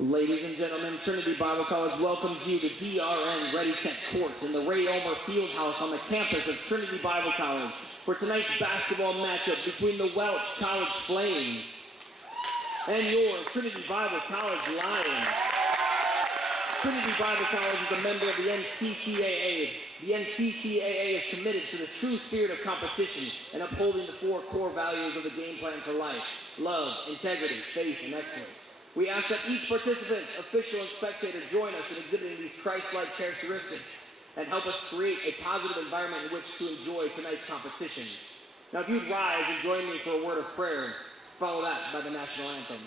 Ladies and gentlemen, Trinity Bible College welcomes you to DRN Ready Tech Courts in the Ray Elmer Fieldhouse on the campus of Trinity Bible College for tonight's basketball matchup between the Welch College Flames and your Trinity Bible College Lions. Trinity Bible College is a member of the NCCAA. The NCCAA is committed to the true spirit of competition and upholding the four core values of the game plan for life: love, integrity, faith, and excellence. We ask that each participant, official, and spectator join us in exhibiting these Christ-like characteristics and help us create a positive environment in which to enjoy tonight's competition. Now, if you'd rise and join me for a word of prayer, follow that by the national anthem.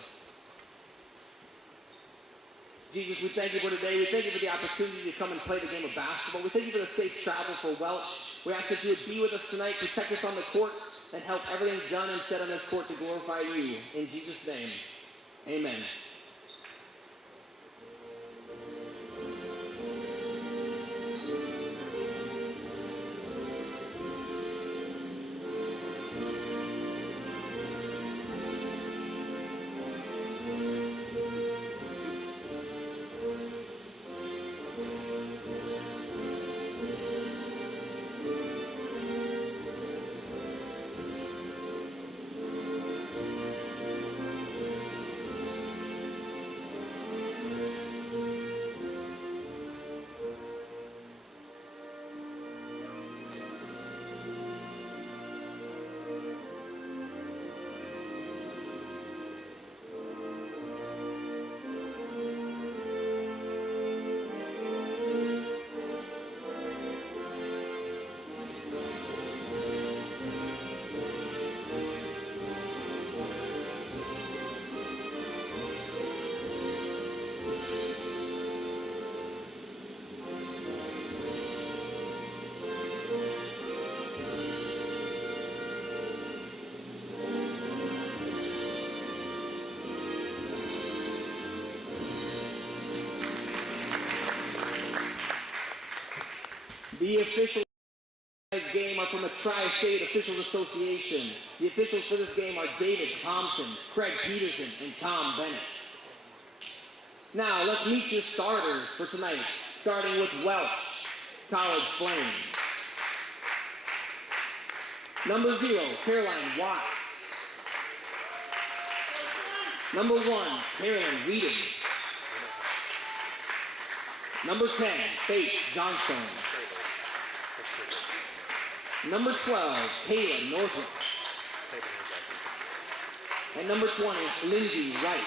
Jesus, we thank you for today. We thank you for the opportunity to come and play the game of basketball. We thank you for the safe travel for Welch. We ask that you would be with us tonight, protect us on the courts, and help everything done and said on this court to glorify you. In Jesus' name, amen. The officials for tonight's game are from the Tri-State Officials Association. The officials for this game are David Thompson, Craig Peterson, and Tom Bennett. Now, let's meet your starters for tonight, starting with Welch College Flames. Number 0, Caroline Watts. Number 1, Carolyn Whedon. Number 10, Faith Johnstone. Number 12, Kayla Northrup. And number 20, Lindsay Wright.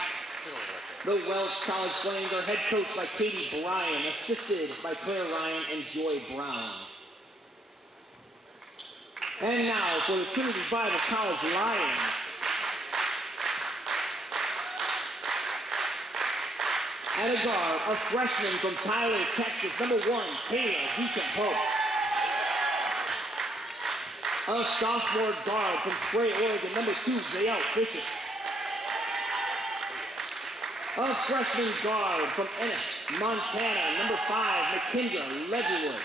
The Welch College Flames are head coached by Katie Bryan, assisted by Claire Ryan and Joy Brown. And now for the Trinity Bible College Lions. At a guard, a freshman from Tyler, Texas, number 1, Kayla Deacon-Pope. A sophomore guard from Spray, Oregon, number 2, Jael Fisher. A freshman guard from Ennis, Montana, number 5, Mackenzie Ledgerwood.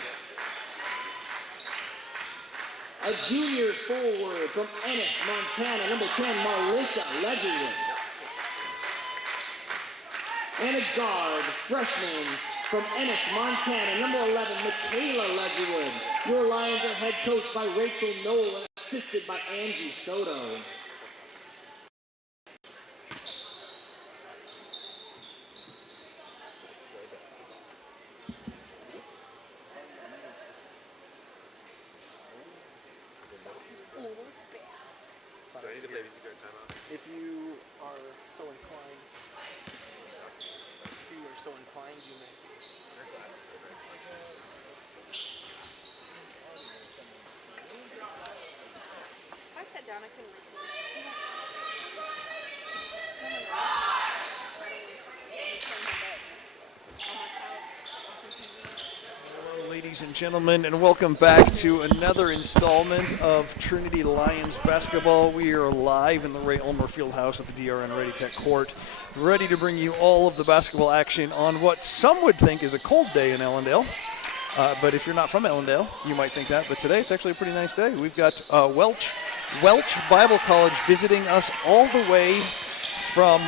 A junior forward from Ennis, Montana, number 10, Marlissa Ledgerwood. And a guard, freshman from Ennis, Montana, number 11, Michaela Ledgerwood. Your Lions are head coached by Rachel Knoll and assisted by Angie Soto. If you are so inclined, you may. If I sat down, I couldn't record. Hello, ladies and gentlemen, and welcome back to another installment of Trinity Lions basketball. We are live in the Ray Elmer Fieldhouse at the DRN Ready Tech Court, ready to bring you all of the basketball action on what some would think is a cold day in Ellendale. But if you're not from Ellendale, you might think that. But today it's actually a pretty nice day. We've got Welch Bible College visiting us all the way from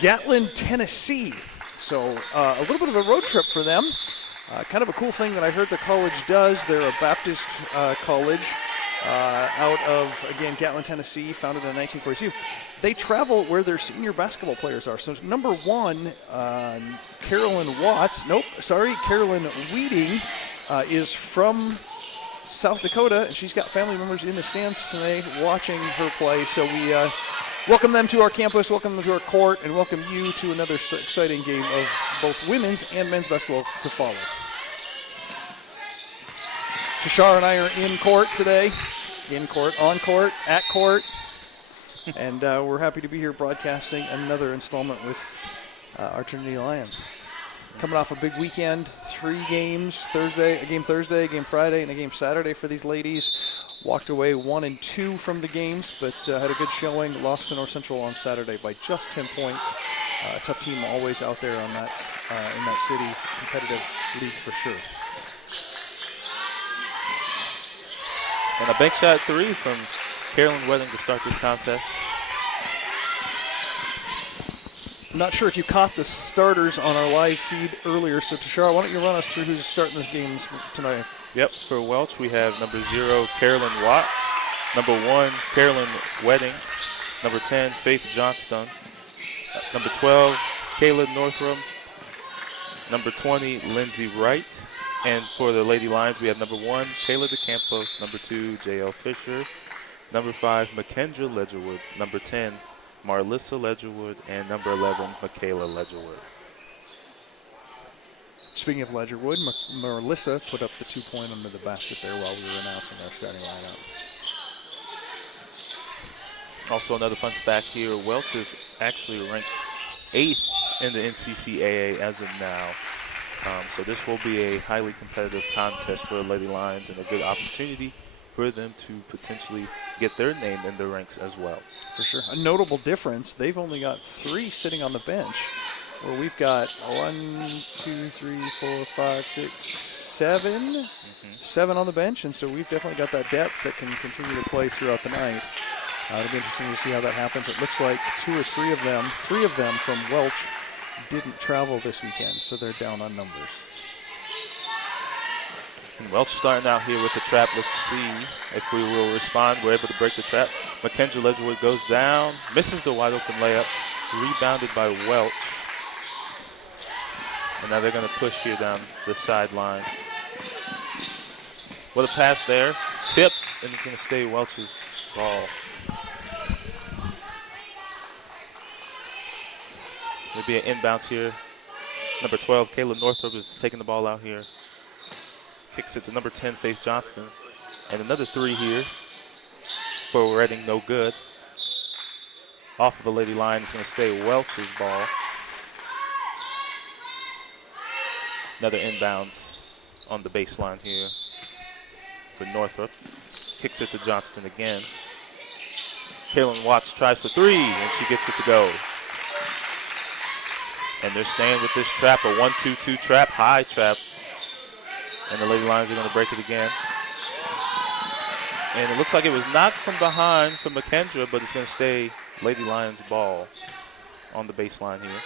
Gatlin, Tennessee. So a little bit of a road trip for them. Kind of a cool thing that I heard the college does. They're a Baptist college out of, again, Gatlin, Tennessee, founded in 1942. They travel where their senior basketball players are. So number 1, Carolyn Weeding is from South Dakota, and she's got family members in the stands today watching her play. So we welcome them to our campus, welcome them to our court, and welcome you to another exciting game of both women's and men's basketball to follow. Tashar and I are in court today. In court, on court, at court. And we're happy to be here broadcasting another installment with our Trinity Lions. Coming off a big weekend, 3 games, a game Thursday, a game Friday, and a game Saturday for these ladies. Walked away 1-2 from the games, but had a good showing. Lost to North Central on Saturday by just 10 points. A tough team always out there on that in that city, competitive league for sure. And a bank shot 3 from Carolyn Wedding to start this contest. I'm not sure if you caught the starters on our live feed earlier, so Tashara, why don't you run us through who's starting this game tonight? Yep, for Welch we have number 0, Carolyn Watts, number 1, Carolyn Wedding, number 10, Faith Johnston, number 12, Kayla Northrum, number 20, Lindsay Wright, and for the Lady Lions we have number 1, Kayla DeCampos, number 2, J.L. Fisher, number 5, McKendra Ledgerwood, number 10, Marlissa Ledgerwood, and number 11, Michaela Ledgerwood. Speaking of Ledgerwood, Marlissa put up the 2-point under the basket there while we were announcing our starting lineup. Also another fun fact here, Welch is actually ranked 8th in the NCCAA as of now. So this will be a highly competitive contest for the Lady Lions and a good opportunity for them to potentially get their name in the ranks as well. For sure. A notable difference, they've only got 3 sitting on the bench, where we've got 1, 2, 3, 4, 5, 6, 7. 7 on the bench, and so we've definitely got that depth that can continue to play throughout the night. It'll be interesting to see how that happens. It looks like 2 or 3 of them from Welch didn't travel this weekend, so they're down on numbers. And Welch starting out here with the trap. Let's see if we will respond. We're able to break the trap. McKendra Ledgerwood goes down, misses the wide open layup, rebounded by Welch. And now they're going to push here down the sideline. What a pass there. Tip, and it's going to stay Welch's ball. There'll be an inbounds here. Number 12, Kayla Northrup is taking the ball out here. Kicks it to number 10, Faith Johnston. And another 3 here for Reading, no good. Off of the Lady Line is going to stay Welch's ball. Another inbounds on the baseline here for Northrup. Kicks it to Johnston again. Kaylin Watts tries for 3, and she gets it to go. And they're staying with this trap, a 1-2-2 trap, high trap. And the Lady Lions are going to break it again. And it looks like it was knocked from behind from McKendra, but it's going to stay Lady Lions ball on the baseline here.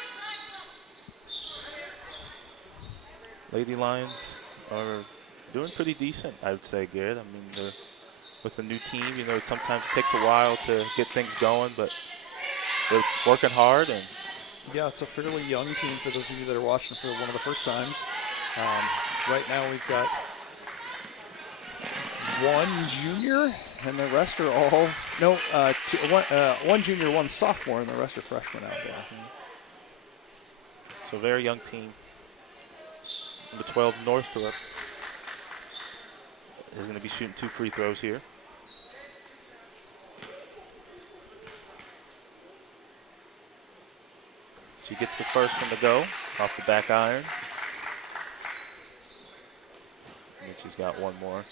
Lady Lions are doing pretty decent, I would say, Garrett. I mean, they're with a new team, you know, sometimes it takes a while to get things going, but they're working hard. And yeah, it's a fairly young team for those of you that are watching for one of the first times. Right now we've got 1 junior, and the rest are all, one junior, 1 sophomore, and the rest are freshmen out there. So very young team. Number 12, Northrup, is going to be shooting 2 free throws here. She gets the first one to go off the back iron. And then she's got 1 more.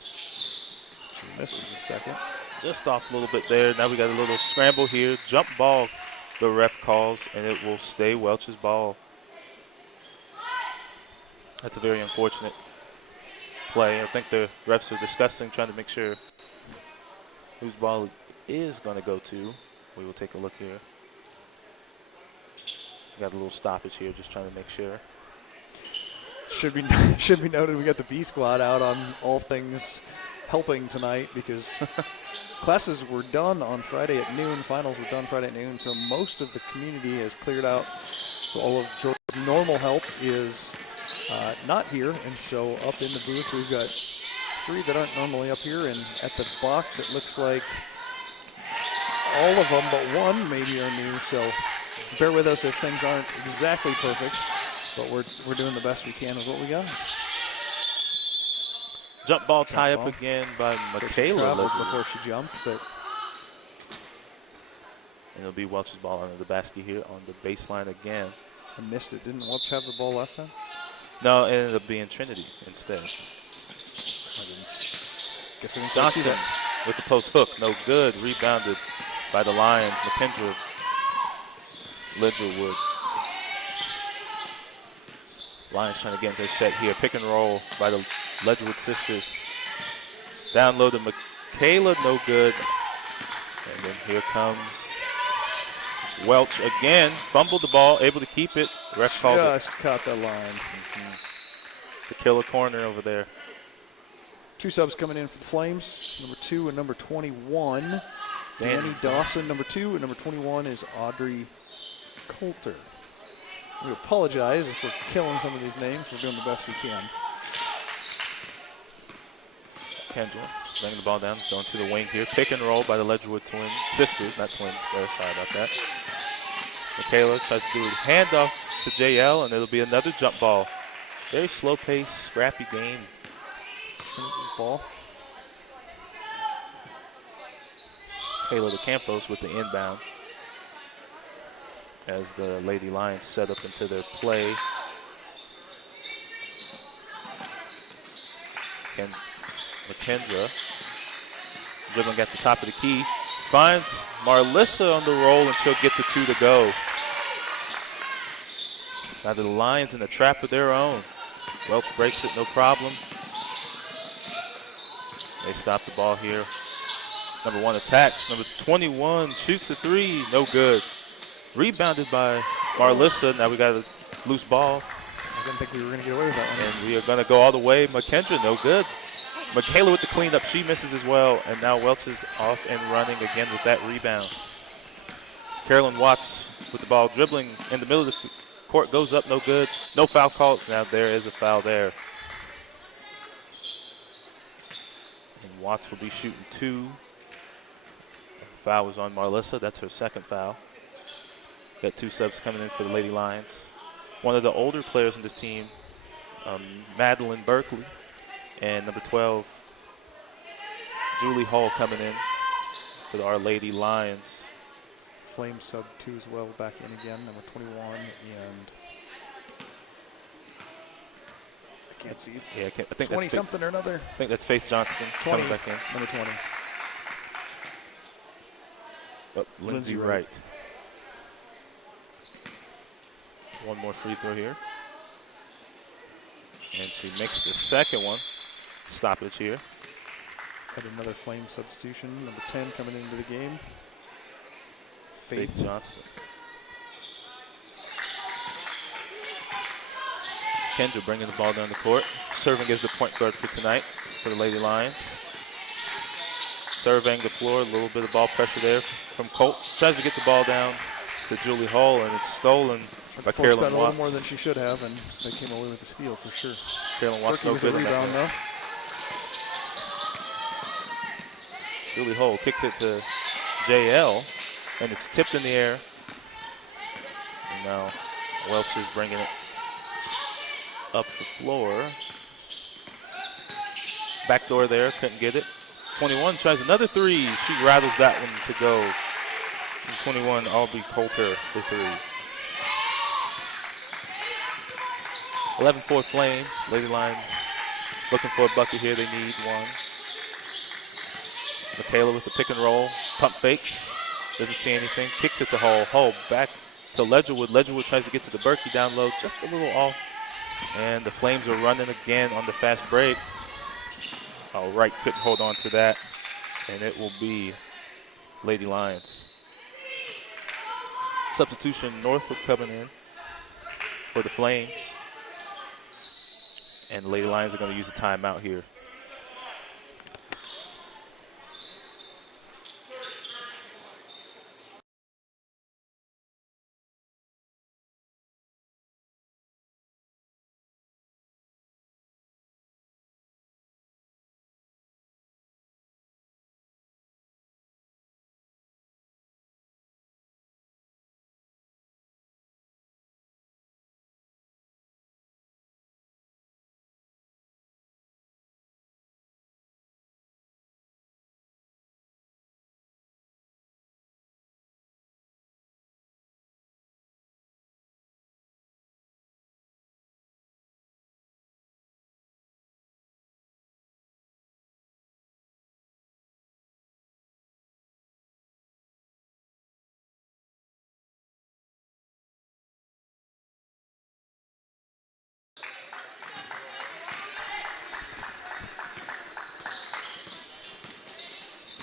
She misses the second. Just off a little bit there. Now we got a little scramble here. Jump ball, the ref calls, and it will stay Welch's ball. That's a very unfortunate play. I think the refs are discussing, trying to make sure whose ball is going to go to. We will take a look here. Got a little stoppage here, just trying to make sure. Should be noted we got the B squad out on all things helping tonight because classes were done on Friday at noon. Finals were done Friday at noon, so most of the community has cleared out. So all of Georgia's normal help is not here, and so up in the booth we've got 3 that aren't normally up here, and at the box it looks like all of them but 1 maybe are new. So bear with us if things aren't exactly perfect, but we're doing the best we can with what we got. Jump ball tie up again by Michaela. Traveled before she jumped, but and it'll be Welch's ball under the basket here on the baseline again. I missed it. Didn't Welch have the ball last time? No, it ended up being Trinity instead. Guess I didn't see Johnson that. with the post hook, no good. Rebounded by the Lions. McKendra Ledgerwood. Lions trying to get into a set here. Pick and roll by the Ledgerwood sisters. Down low to Michaela, no good. And then here comes Welch again. Fumbled the ball, able to keep it. Ref calls it. Just caught that line. The killer corner over there. 2 subs coming in for the Flames. Number 2 and number 21. Danny Dawson, number 2, and number 21 is Audrey Coulter. We apologize if we're killing some of these names. We're doing the best we can. Kendra bringing the ball down, going to the wing here. Pick and roll by the Ledgerwood sisters, not twins. Sorry about that. Michaela tries to do a handoff to JL, and it'll be another jump ball. Very slow pace, scrappy game. Trinity's ball. Taylor de Campos with the inbound as the Lady Lions set up into their play. McKendra dribbling at the top of the key. Finds Marlissa on the roll, and she'll get the 2 to go. Now the Lions in a trap of their own. Welch breaks it, no problem. They stop the ball here. Number 1 attacks. Number 21 shoots a 3, no good. Rebounded by Marlissa. Now we got a loose ball. I didn't think we were going to get away with that one. And we are going to go all the way. McKendra, no good. Michaela with the cleanup. She misses as well. And now Welch is off and running again with that rebound. Carolyn Watts with the ball dribbling in the middle of the court. Goes up, no good. No foul called. Now there is a foul there. And Watts will be shooting 2. The foul was on Marlissa. That's her second foul. Got 2 subs coming in for the Lady Lions. One of the older players on this team, Madeline Berkeley, and number 12, Julie Hall, coming in for the Our Lady Lions. Flame sub 2 as well, back in again, number 21, and I can't see it. Yeah, I think 20 that's something or another. I think that's Faith Johnston 20, coming back in. Number 20. Oh, Lindsay Wright. One more free throw here. And she makes the second one. Stoppage here. Had another Flame substitution. Number 10 coming into the game. Faith Johnston. Kendra bringing the ball down the court. Serving as the point guard for tonight for the Lady Lions. Surveying the floor, a little bit of ball pressure there from Colts. Tries to get the ball down to Julie Hall, and it's stolen by Carolyn Watts. A little more than she should have, and they came away with the steal for sure. Carolyn Watts no good on that rebound though. Julie Hall kicks it to JL, and it's tipped in the air. And now Welch is bringing it up the floor. Backdoor there, couldn't get it. 21 tries another 3. She rattles that one to go. And 21, Aubrey Coulter for 3. 11-4 Flames. Lady Lions looking for a bucket here. They need one. Michaela with the pick and roll. Pump fakes. Doesn't see anything. Kicks it to Hall. Hall back to Ledgerwood. Ledgerwood tries to get to the Berkey down low. Just a little off. And the Flames are running again on the fast break. Wright couldn't hold on to that. And it will be Lady Lions. Substitution, Norfolk coming in for the Flames. And the Lady Lions are going to use a timeout here.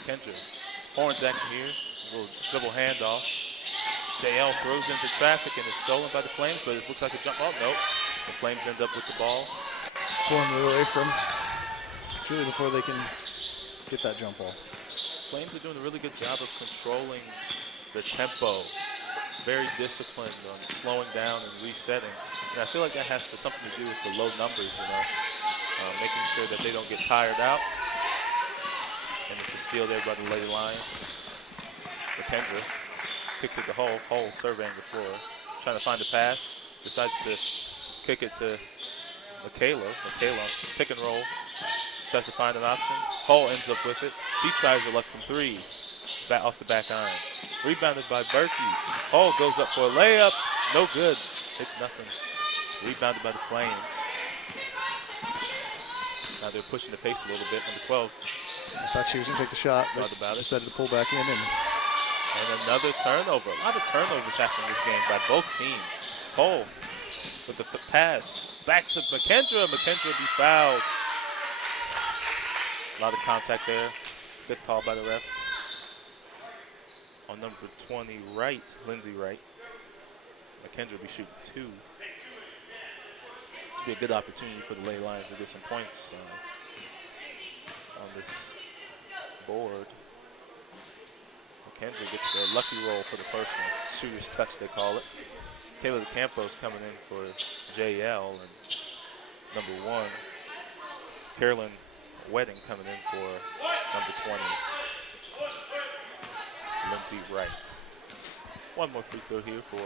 Kendra, horns action here, a little dribble handoff. JL throws into traffic and is stolen by the Flames, but it looks like a jump ball. Nope, the Flames end up with the ball. Pulling it away from Julie before they can get that jump ball. Flames are doing a really good job of controlling the tempo. Very disciplined on slowing down and resetting. And I feel like that has something to do with the low numbers, you know, making sure that they don't get tired out. And it's a steal there by the Lady Lions. McKendra kicks it to Hull. Hull surveying the floor, trying to find a pass. Decides to kick it to Michaela. Michaela, pick and roll. Tries to find an option. Hull ends up with it. She tries her luck from three. Back off the back iron. Rebounded by Berkey. Hull goes up for a layup. No good. It's nothing. Rebounded by the Flames. Now they're pushing the pace a little bit. Number 12. I thought she was going to take the shot, but decided to pull back in. And another turnover. A lot of turnovers happening in this game by both teams. Hull with the pass. Back to McKendra. McKendra will be fouled. A lot of contact there. Good call by the ref. On number 20, Wright, Lindsay Wright. McKendra will be shooting two. This will be a good opportunity for the Lady Lions to get some points on this board. McKendra gets the lucky roll for the first one. Shooter's touch, they call it. Kayla DeCampos coming in for JL. And number 1, Carolyn Wedding coming in for number 20, Lindsay Wright. One more free throw here for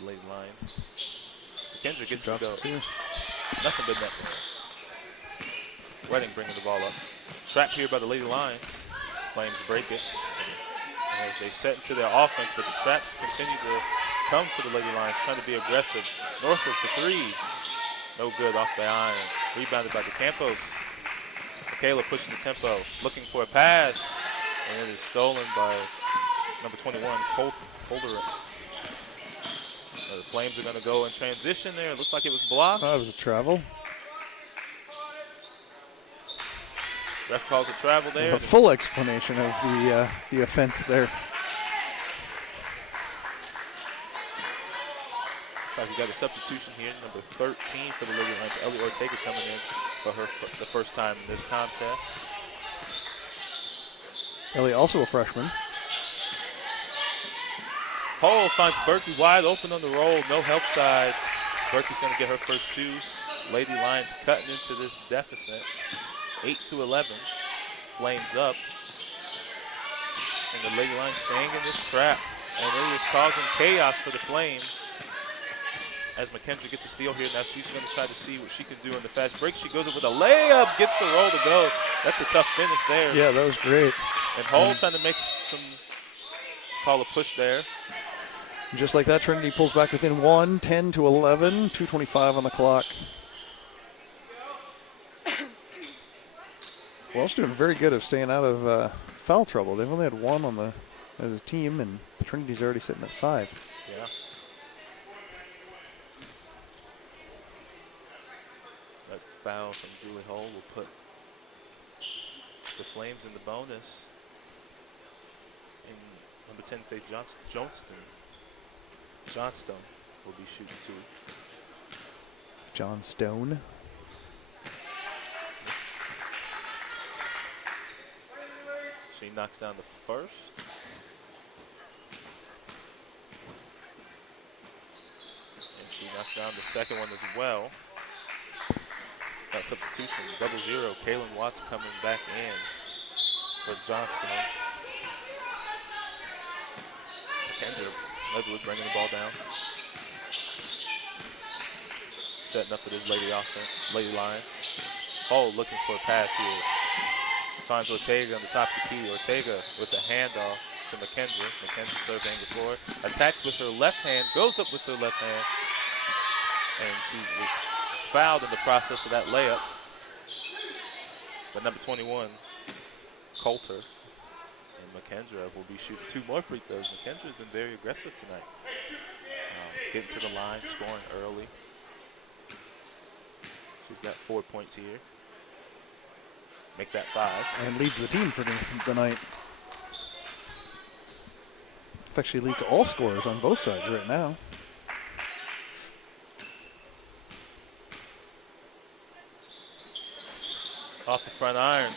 the Lady Lions. McKendra gets to go. Nothing but net there. Wedding bringing the ball up. Trapped here by the Lady Lions. Flames break it as they set into their offense, but the traps continue to come for the Lady Lions, trying to be aggressive. Norfolk for three. No good off the iron. Rebounded by DeCampos. Michaela pushing the tempo, looking for a pass, and it is stolen by number 21, Holder. The Flames are going to go in transition there. It looks like it was blocked. Oh, it was a travel. Ref calls a travel there. A full explanation of the offense there. Looks like we got a substitution here, number 13 for the Lady Lions. Ellie Ortega coming in for the first time in this contest. Ellie also a freshman. Hull finds Berkey wide open on the roll, no help side. Berkey's going to get her first two. Lady Lions cutting into this deficit. 8-11. Flames up. And the Lady Lions staying in this trap. And it is causing chaos for the Flames. As McKendra gets a steal here, now she's going to try to see what she can do in the fast break. She goes up with a layup, gets the roll to go. That's a tough finish there. Yeah, that was great. And Hull trying to make call a push there. Just like that, Trinity pulls back within 1, 10-11, 2:25 on the clock. Welch doing very good of staying out of foul trouble. They've only had one on as a team, and Trinity's already sitting at 5. Yeah. That foul from Julie Hull will put the Flames in the bonus. Number 10, Faith Johnstone will be shooting 2. John Stone. She knocks down the first. And she knocks down the second one as well. That substitution, 0-0. Kaylin Watts coming back in for Johnstone. Kendra Ledwood bringing the ball down. Setting up for this Lady offense, Lady Lions. Hull looking for a pass here. Finds Ortega on the top of the key. Ortega with the handoff to McKendra. McKendra surveying the floor. Attacks with her left hand, goes up with her left hand. And she was fouled in the process of that layup. But number 21, Coulter. And McKendra will be shooting 2 more free throws. McKendra's been very aggressive tonight. Getting to the line, scoring early. She's got 4 points here. Make that 5. And leads the team for the night. In fact, she leads all scorers on both sides right now. Off the front iron.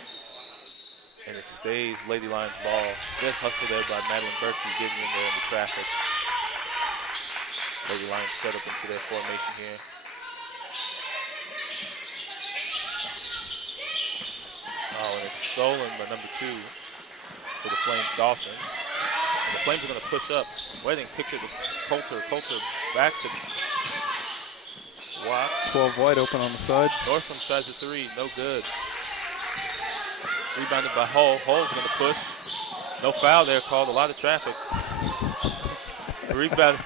And it stays Lady Lions ball. Good hustle there by Madeline Berkey getting in there in the traffic. Lady Lions set up into their formation here. Oh, and it's stolen by number 2 for the Flames, Dawson. And the Flames are going to push up. Wedding kicks it to Coulter. Coulter back to Watts. 12 wide open on the side. Northam tries a 3, no good. Rebounded by Hull. Hull's going to push. No foul there called. A lot of traffic. The rebound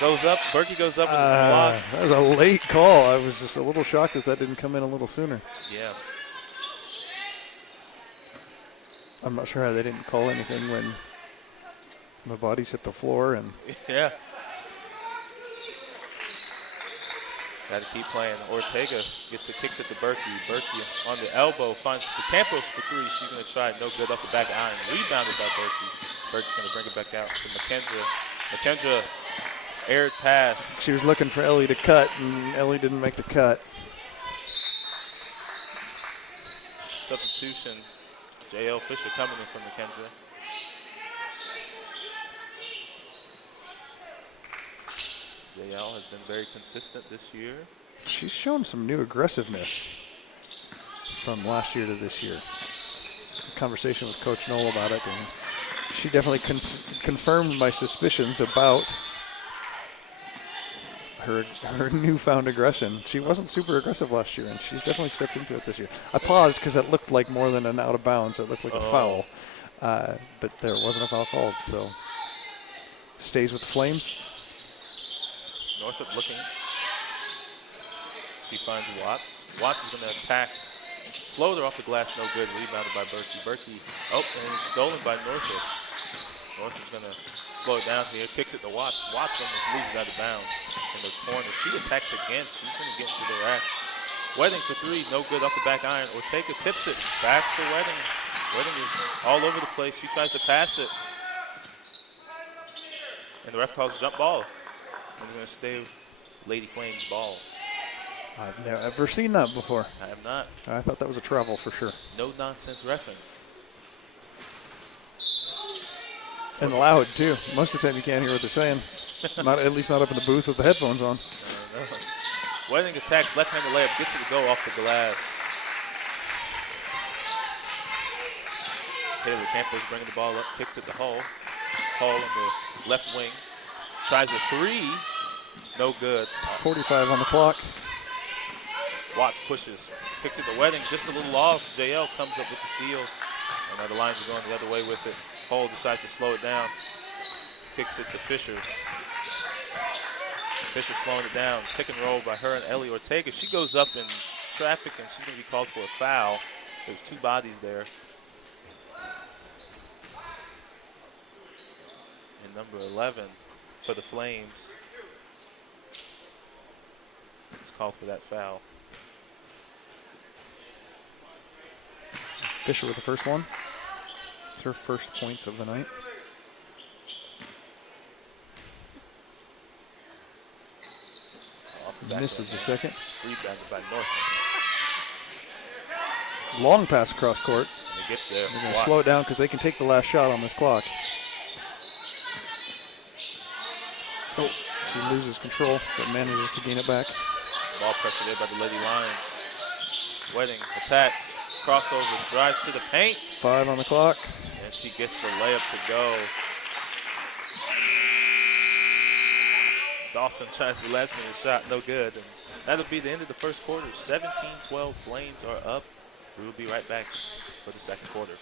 goes up. Berkey goes up with his block. That was a late call. I was just a little shocked that didn't come in a little sooner. Yeah. I'm not sure how they didn't call anything when the bodies hit the floor. And Yeah. Got to keep playing. Ortega gets the kicks at the Berkey. Berkey on the elbow finds the Campos for 3. She's going to try it. No good off the back iron. Rebounded by Berkey. Berkey's going to bring it back out to McKendra. McKendra aired pass. She was looking for Ellie to cut, and Ellie didn't make the cut. Substitution. J.L. Fisher coming in from McKendra. J.L. has been very consistent this year. She's shown some new aggressiveness from last year to this year. A conversation with Coach Knoll about it, and she definitely confirmed my suspicions about her newfound aggression. She wasn't super aggressive last year, and she's definitely stepped into it this year. I paused because it looked like more than an out of bounds. It looked like a foul, but there wasn't a foul called, so stays with the Flames. Northup looking. She finds Watts. Watts is going to attack. Floater off the glass, no good. Rebounded by Berkey. Berkey, and it's stolen by Northup. Northup's going to slow it down here. Kicks it to Watts. Watts almost loses out of bounds in the corner. She attacks again. She's going to get to the rack. Wedding for 3, no good off the back iron. Ortega tips it back to Wedding. Wedding is all over the place. She tries to pass it. And the ref calls a jump ball. And it's going to stay Lady Flames ball. I've never seen that before. I have not. I thought that was a travel for sure. No nonsense reffing. And loud too. Most of the time you can't hear what they're saying. At least not up in the booth with the headphones on. Wedding attacks, left-handed layup, gets it to go off the glass. Taylor Campos bringing the ball up, kicks it to Hull. Hull in the left wing. Tries a 3, no good. 45 on the clock. Watts pushes, kicks it to Wedding, just a little off. JL comes up with the steal. And now the Lions are going the other way with it. Hull decides to slow it down. Kicks it to Fisher. Fisher slowing it down. Pick and roll by her and Ellie Ortega. She goes up in traffic and she's going to be called for a foul. There's 2 bodies there. And number 11 for the Flames is called for that foul. Fisher with the first one. It's her first points of the night. Misses the second. Rebounded by North. Long pass across court. And it gets there. They're going to slow it down because they can take the last shot on this clock. Oh, she loses control, but manages to gain it back. Ball pressure there by the Lady Lions. Wedding attacks, crossover, drives to the paint. 5 on the clock. And she gets the layup to go. Dawson tries the last minute shot, no good. And that'll be the end of the first quarter. 17-12 Flames are up. We will be right back for the second quarter.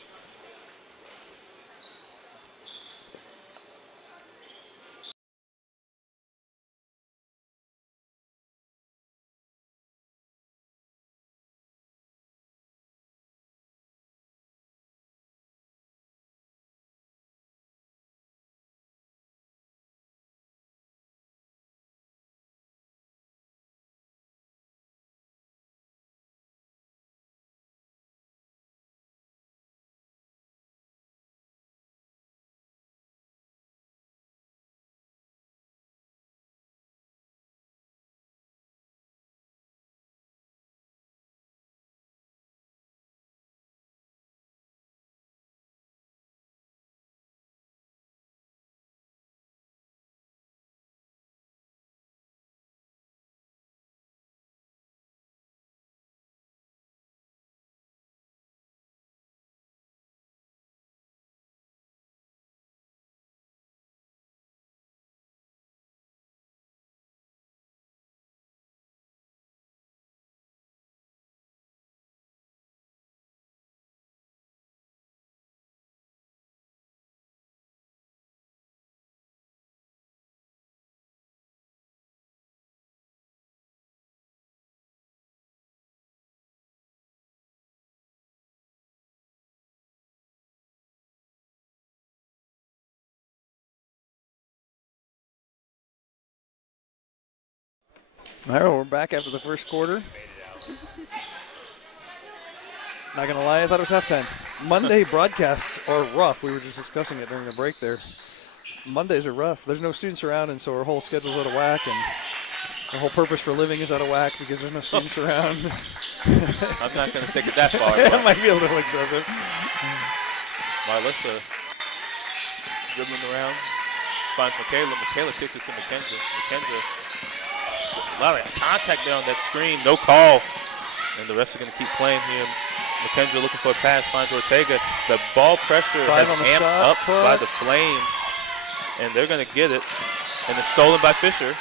All right, we're back after the first quarter. Not going to lie, I thought it was halftime. Monday broadcasts are rough. We were just discussing it during the break there. Mondays are rough. There's no students around, and so our whole schedule's out of whack, and our whole purpose for living is out of whack because there's no students around. I'm not going to take it that far. That might be a little excessive. Marlissa dribbling around, finds Michaela. Michaela kicks it to Mackenzie. Mackenzie, a lot of contact there on that screen, no call. And the refs are going to keep playing here. Mackenzie looking for a pass, finds Ortega. The ball pressure has amped up by the Flames, and they're going to get it. And it's stolen by Fisher.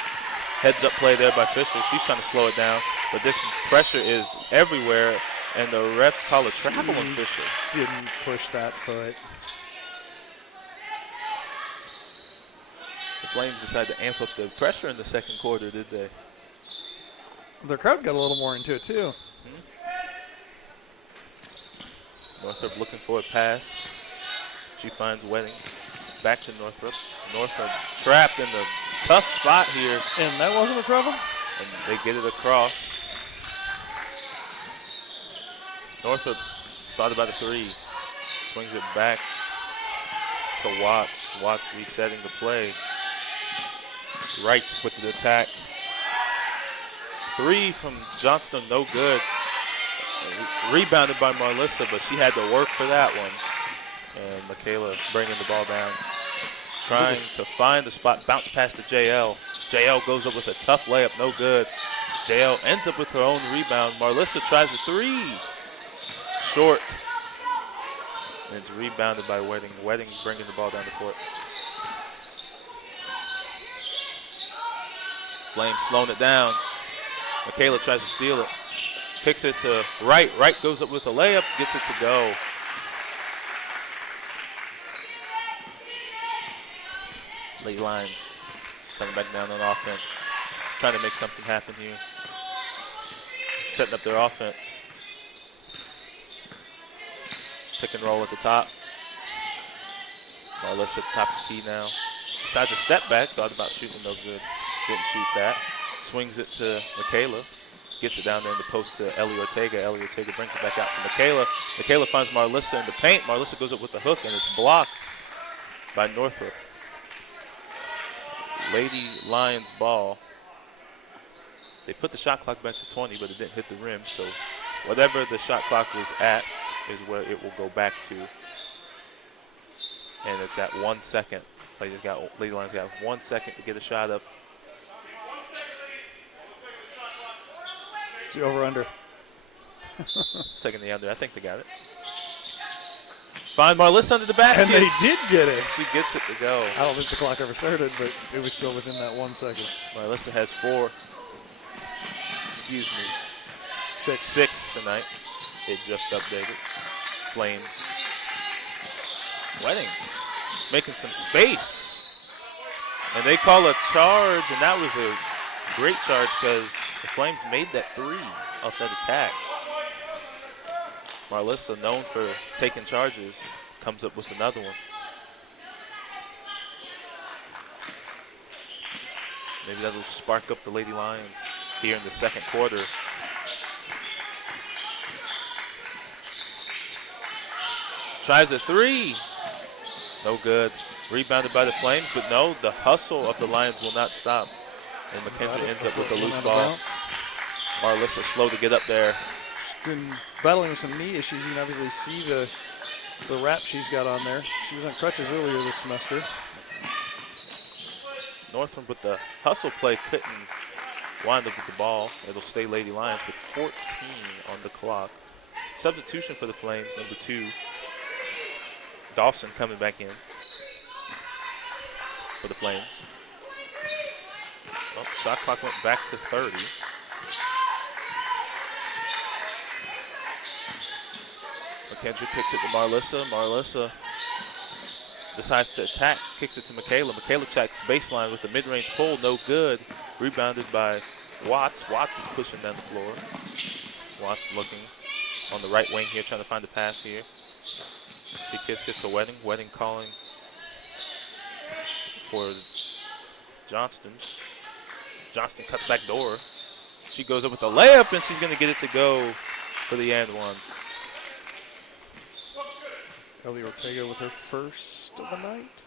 Heads up play there by Fisher. She's trying to slow it down, but this pressure is everywhere, and the refs call a travel on Fisher. Didn't push that foot. The Flames decided to amp up the pressure in the second quarter, did they? Their crowd got a little more into it, too. Northrop looking for a pass. She finds Wedding. Back to Northrop. Northrop trapped in the tough spot here. And that wasn't a travel? And they get it across. Northrop thought about a three. Swings it back to Watts. Watts resetting the play. Wright with the attack. Three from Johnston, no good. Rebounded by Marlissa, but she had to work for that one. And Michaela bringing the ball down. Trying to find the spot, bounce pass to JL. JL goes up with a tough layup, no good. JL ends up with her own rebound. Marlissa tries a three. Short. And it's rebounded by Wedding. Wedding bringing the ball down the court. Flames slowing it down. Michaela tries to steal it. Picks it to Wright. Wright goes up with a layup, gets it to go. Lady Lions coming back down on offense. Trying to make something happen here. Setting up their offense. Pick and roll at the top. Marlissa at the top of the key now. Decides a step back. Thought about shooting, no good. Didn't shoot that. Swings it to Michaela. Gets it down there in the post to Ellie Ortega. Ellie Ortega brings it back out to Michaela. Michaela finds Marlissa in the paint. Marlissa goes up with the hook, and it's blocked by Northrop. Lady Lions ball. They put the shot clock back to 20, but it didn't hit the rim. So whatever the shot clock was at is where it will go back to. And it's at 1 second. Lady Lions got 1 second to get a shot up. It's the over-under. Taking the under. I think they got it. Find Marlissa under the basket. And they did get it. She gets it to go. I don't think the clock ever started, but it was still within that 1 second. Marlissa has 4. Excuse me. 6 tonight. It just updated. Flames. Wedding. Making some space. And they call a charge, and that was a great charge because the Flames made that 3 off that attack. Marlissa, known for taking charges, comes up with another one. Maybe that'll spark up the Lady Lions here in the second quarter. Tries a 3. No good. Rebounded by the Flames, but no, the hustle of the Lions will not stop. And McKendry ends up with a loose ball. Marlissa slow to get up there. She's been battling with some knee issues. You can obviously see the wrap she's got on there. She was on crutches earlier this semester. Northrum with the hustle play couldn't wind up with the ball. It'll stay Lady Lions with 14 on the clock. Substitution for the Flames, number 2. Dawson coming back in for the Flames. Well, shot clock went back to 30. McKendry kicks it to Marlissa. Marlissa decides to attack, kicks it to Michaela. Michaela checks baseline with a mid-range pull, no good. Rebounded by Watts. Watts is pushing down the floor. Watts looking on the right wing here, trying to find the pass here. She kicks it to Wedding. Wedding calling for Johnston. Johnston cuts back door. She goes up with a layup, and she's going to get it to go for the and one. Ellie Ortega with her first of the night.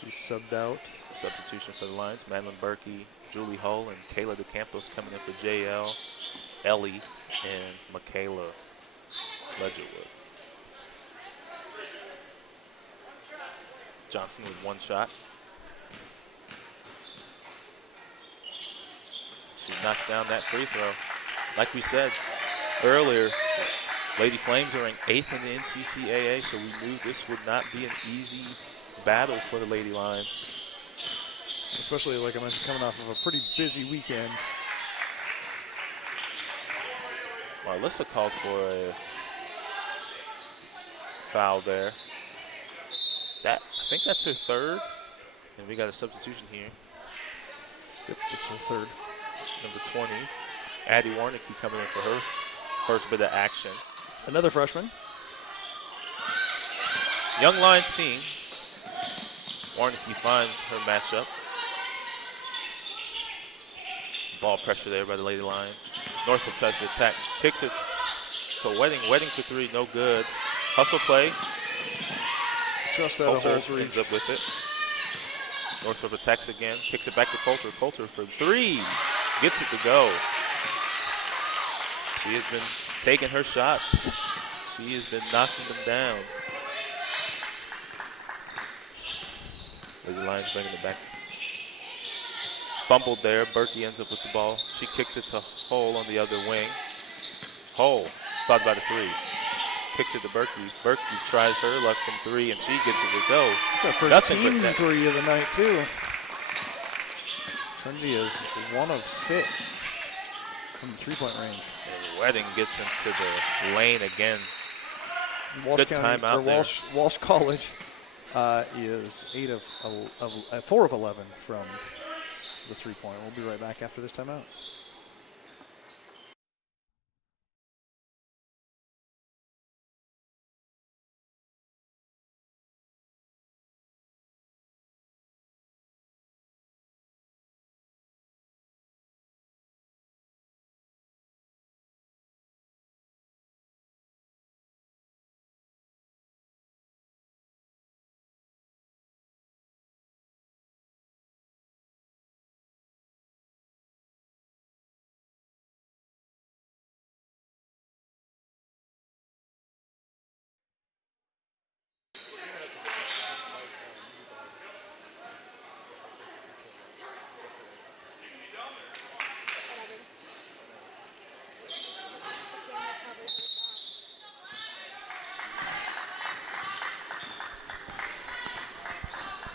She's subbed out. Substitution for the Lions. Madeline Berkey, Julie Hull, and Kayla DeCampos coming in for JL, Ellie, and Michaela Ledgerwood. Johnson with 1 shot. She knocks down that free throw. Like we said earlier, Lady Flames are ranked 8th in the NCCAA, so we knew this would not be an easy battle for the Lady Lions. Especially, like I mentioned, coming off of a pretty busy weekend. Marlissa called for a foul there. I think that's her 3rd, and we got a substitution here. Yep, it's her 3rd. Number 20, Addie Warnicki coming in for her first bit of action. Another freshman. Young Lions team. Warnicki finds her matchup. Ball pressure there by the Lady Lions. Norfolk tries to attack, kicks it to Wedding. Wedding for 3, no good. Hustle play. Just out of Coulter hole's reach. ends up with it. Northrop attacks again, kicks it back to Coulter. Coulter for 3, gets it to go. She has been taking her shots. She has been knocking them down. Lady Lions bringing it back. Fumbled there. Berkey ends up with the ball. She kicks it to Hull on the other wing. Hull thought about a 3. Kicks it to Berkey. Berkey tries her luck from 3, and she gets it to go. It's our first Nothing team but net. 3 of the night, too. Trinity is 1 of 6 from the 3-point range. And Wedding gets into the lane again. Walsh Good County, timeout or Walsh College is 4 of 11 from the 3-point. We'll be right back after this timeout.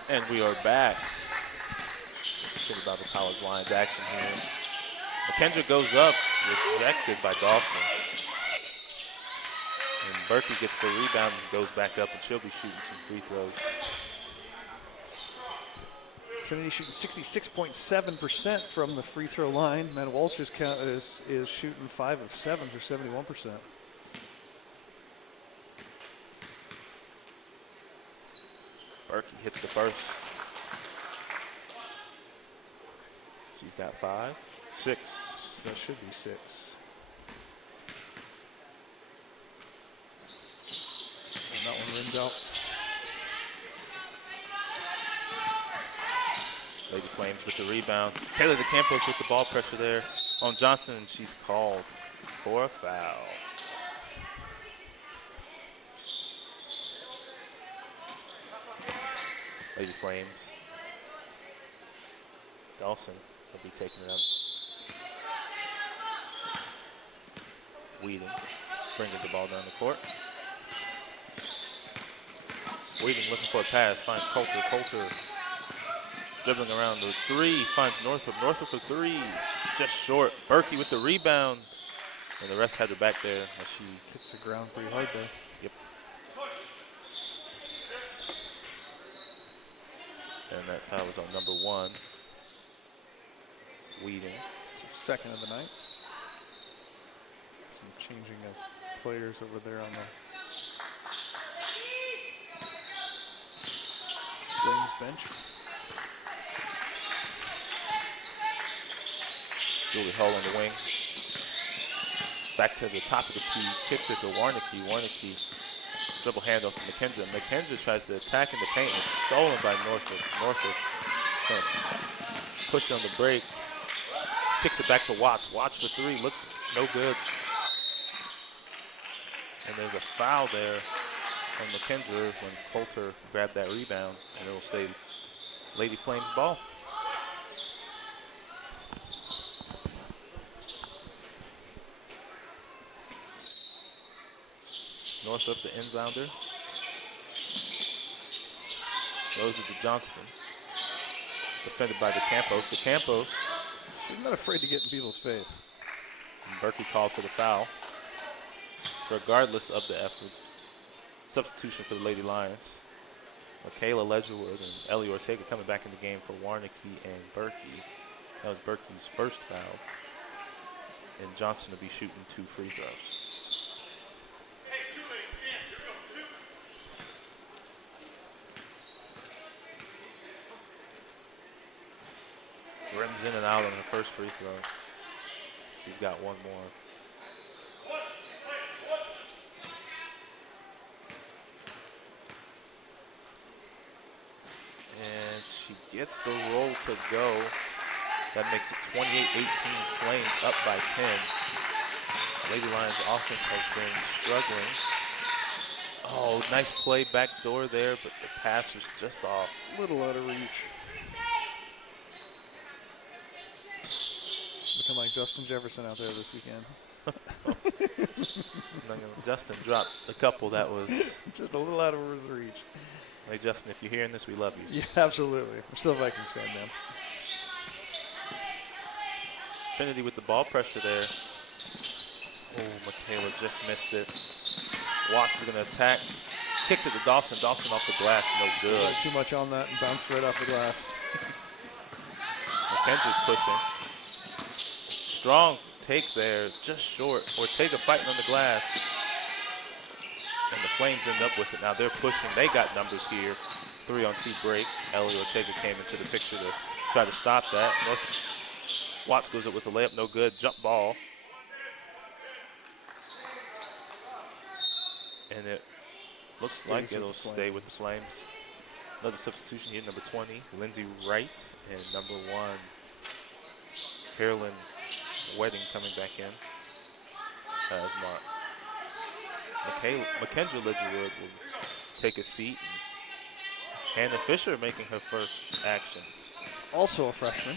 And we are back. Trinity Bible College Lions action here. McKendra goes up, rejected by Dawson. And Berkey gets the rebound and goes back up, and she'll be shooting some free throws. Trinity shooting 66.7% from the free throw line. Matt Welch is shooting 5 of 7 for 71%. Berkey hits the first. She's got 5, 6. That should be 6. And that one rims out. Lady Flames with the rebound. Taylor DeCampos with the ball pressure there on Johnson, and she's called for a foul. Lady Flames. Dawson will be taking it up. Whedon bringing the ball down the court. Whedon looking for a pass, finds Coulter. Coulter dribbling around the 3, finds Northrop. Northrop for 3, just short. Berkey with the rebound, and the rest had her back there as she hits the ground pretty hard there. Yep. And that foul was on number 1, Whedon. It's her second of the night. Some changing of players over there on the Flames bench. Julie Hull on the wing. Back to the top of the key, kicks it to Warnicki. Warnicki dribble handoff to McKendra. McKendra tries to attack in the paint and it's stolen by Northrop. Northrop push on the break. Kicks it back to Watts. Watts for 3, looks no good. And there's a foul there on McKendra when Coulter grabbed that rebound, and it'll stay Lady Flames ball. Northrop, the inbounder. Throws it to Johnston. Defended by DeCampos. DeCampos. She's not afraid to get in people's face. And Berkey called for the foul. Regardless of the efforts. Substitution for the Lady Lions. Michaela Ledgerwood and Ellie Ortega coming back in the game for Warnicki and Berkey. That was Berkey's first foul. And Johnson will be shooting 2 free throws. Rims in and out on her first free throw. She's got 1 more. And she gets the roll to go. That makes it 28-18, Flames up by 10. Lady Lions offense has been struggling. Oh, nice play back door there, but the pass was just off. Little out of reach. Looking like Justin Jefferson out there this weekend. Justin dropped a couple that was just a little out of his reach. Hey, Justin, if you're hearing this, we love you. Yeah, absolutely. I'm still a Vikings fan, man. Trinity with the ball pressure there. Oh, Michaela just missed it. Watts is going to attack. Kicks it to Dawson. Dawson off the glass, no good. Too much on that and bounced right off the glass. McKendra's pushing. Strong take there, just short. Ortega fighting on the glass. And the Flames end up with it. Now they're pushing. They got numbers here. 3-on-2 break. Ellie Ortega came into the picture to try to stop that. Watts goes up with the layup, no good. Jump ball. And it looks like it'll stay with the Flames. Another substitution here, number 20, Lindsay Wright, and number 1, Carolyn Wedding coming back in as Mark. Mackenzie Ledgerwood will take a seat. And Hannah Fisher making her first action. Also a freshman.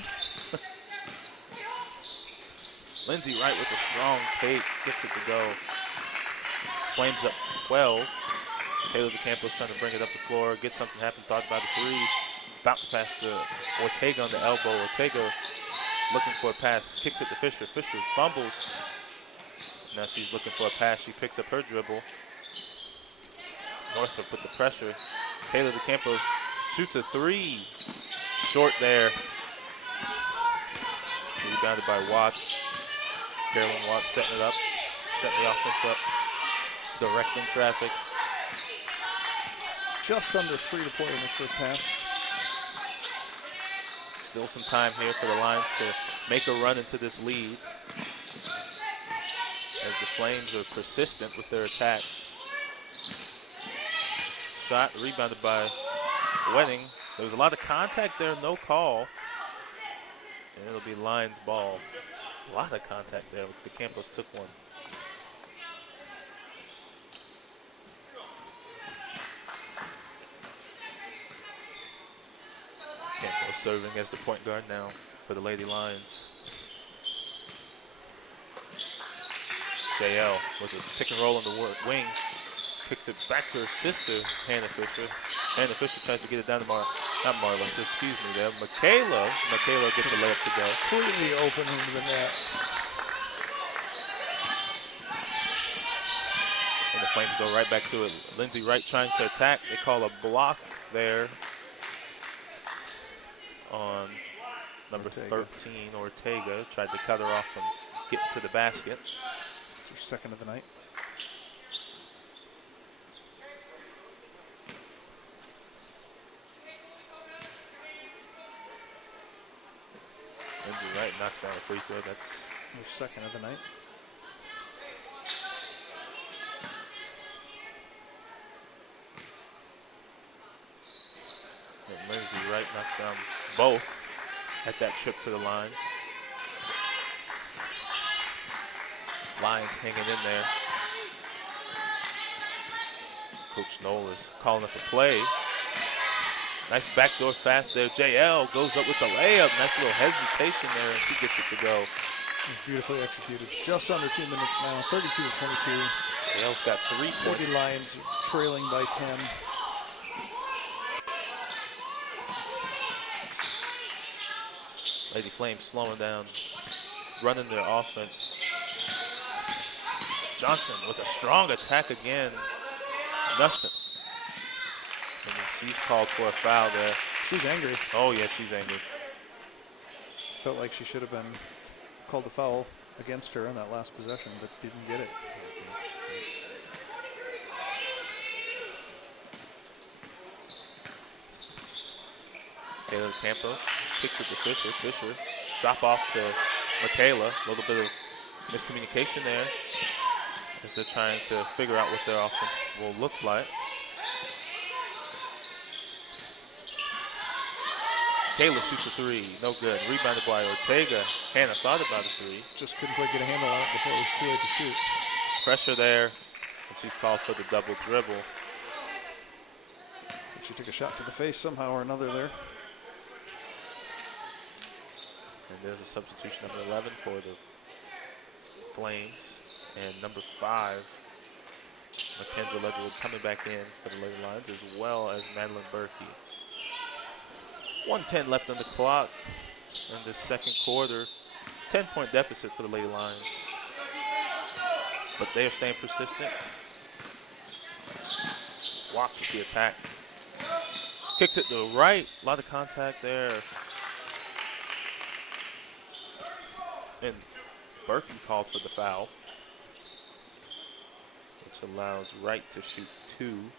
Lindsay Wright with a strong take, gets it to go. Flames up 12. Taylor DeCampos trying to bring it up the floor, get something happen, thought about a 3. Bounce pass to Ortega on the elbow. Ortega looking for a pass, kicks it to Fisher. Fisher fumbles. Now she's looking for a pass. She picks up her dribble. Northrop with the pressure. Kayla DeCampos shoots a three. Short there. Rebounded by Watts. Carolyn Watts setting it up. Setting the offense up. Directing traffic. Just under 3 to play in this first half. Still some time here for the Lions to make a run into this lead. As the Flames are persistent with their attacks. Shot rebounded by Wedding. There was a lot of contact there, no call. And it'll be Lions ball. A lot of contact there. The Campos took one. Campos serving as the point guard now for the Lady Lions. JL with a pick and roll on the wing. Picks it back to her sister, Hannah Fisher. Hannah Fisher tries to get it down to Marla, excuse me there. Michaela gets the layup to go. Completely open into the net. And the Flames go right back to it. Lindsay Wright trying to attack. They call a block there on number 13, Ortega. Tried to cut her off from getting to the basket. It's her second of the night. Lindsay Wright knocks down a free throw. That's her second of the night. and Lindsay Wright knocks down both at that trip to the line. Lions hanging in there. Coach Knoll is calling up the play. Nice backdoor fast there. JL goes up with the layup. Nice little hesitation there, and she gets it to go. It's beautifully executed. Just under 2 minutes now, 32 to 22. JL's got 3 points. Lady Lions trailing by 10. Lady Flames slowing down, running their offense. Johnson with a strong attack again. Nothing. And then she's called for a foul there. She's angry. Oh, yeah, she's angry. Felt like she should have been called a foul against her in that last possession, but didn't get it. Taylor Campos kicks it to Fisher. Fisher drop off to Michaela. A little bit of miscommunication there as they're trying to figure out what their offense will look like. Kayla shoots a 3, no good. Rebounded by Ortega. Hannah thought about a 3. Just couldn't quite get a handle on it before it was too late to shoot. Pressure there, and she's called for the double dribble. I think she took a shot to the face somehow or another there. And there's a substitution, number 11 for the Flames. And number 5, Mackenzie Ledgerwood coming back in for the Lady Lions, as well as Madeline Berkey. 1:10 left on the clock in the second quarter. 10-point deficit for the Lady Lions. But they are staying persistent. Watts with the attack. Kicks it to the right. A lot of contact there. And Berkey called for the foul, which allows Wright to shoot 2.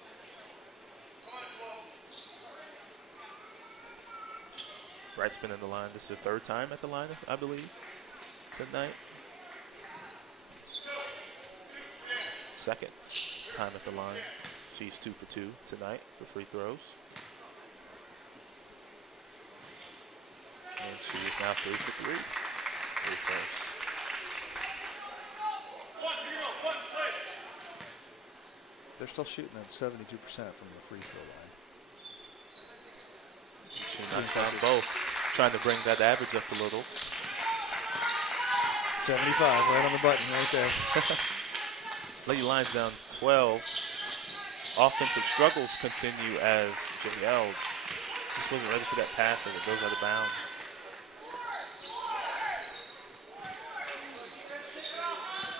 Wright's been in the line. This is the 3rd time at the line, I believe, tonight. 2nd time at the line. She's 2 for 2 tonight for free throws. And she is now 3 for 3 free throws. They're still shooting at 72% from the free throw line. She knocks down both, trying to bring that average up a little. 75, right on the button, right there. Lady Lions down 12. Offensive struggles continue as JL Just wasn't ready for that pass as it goes out of bounds.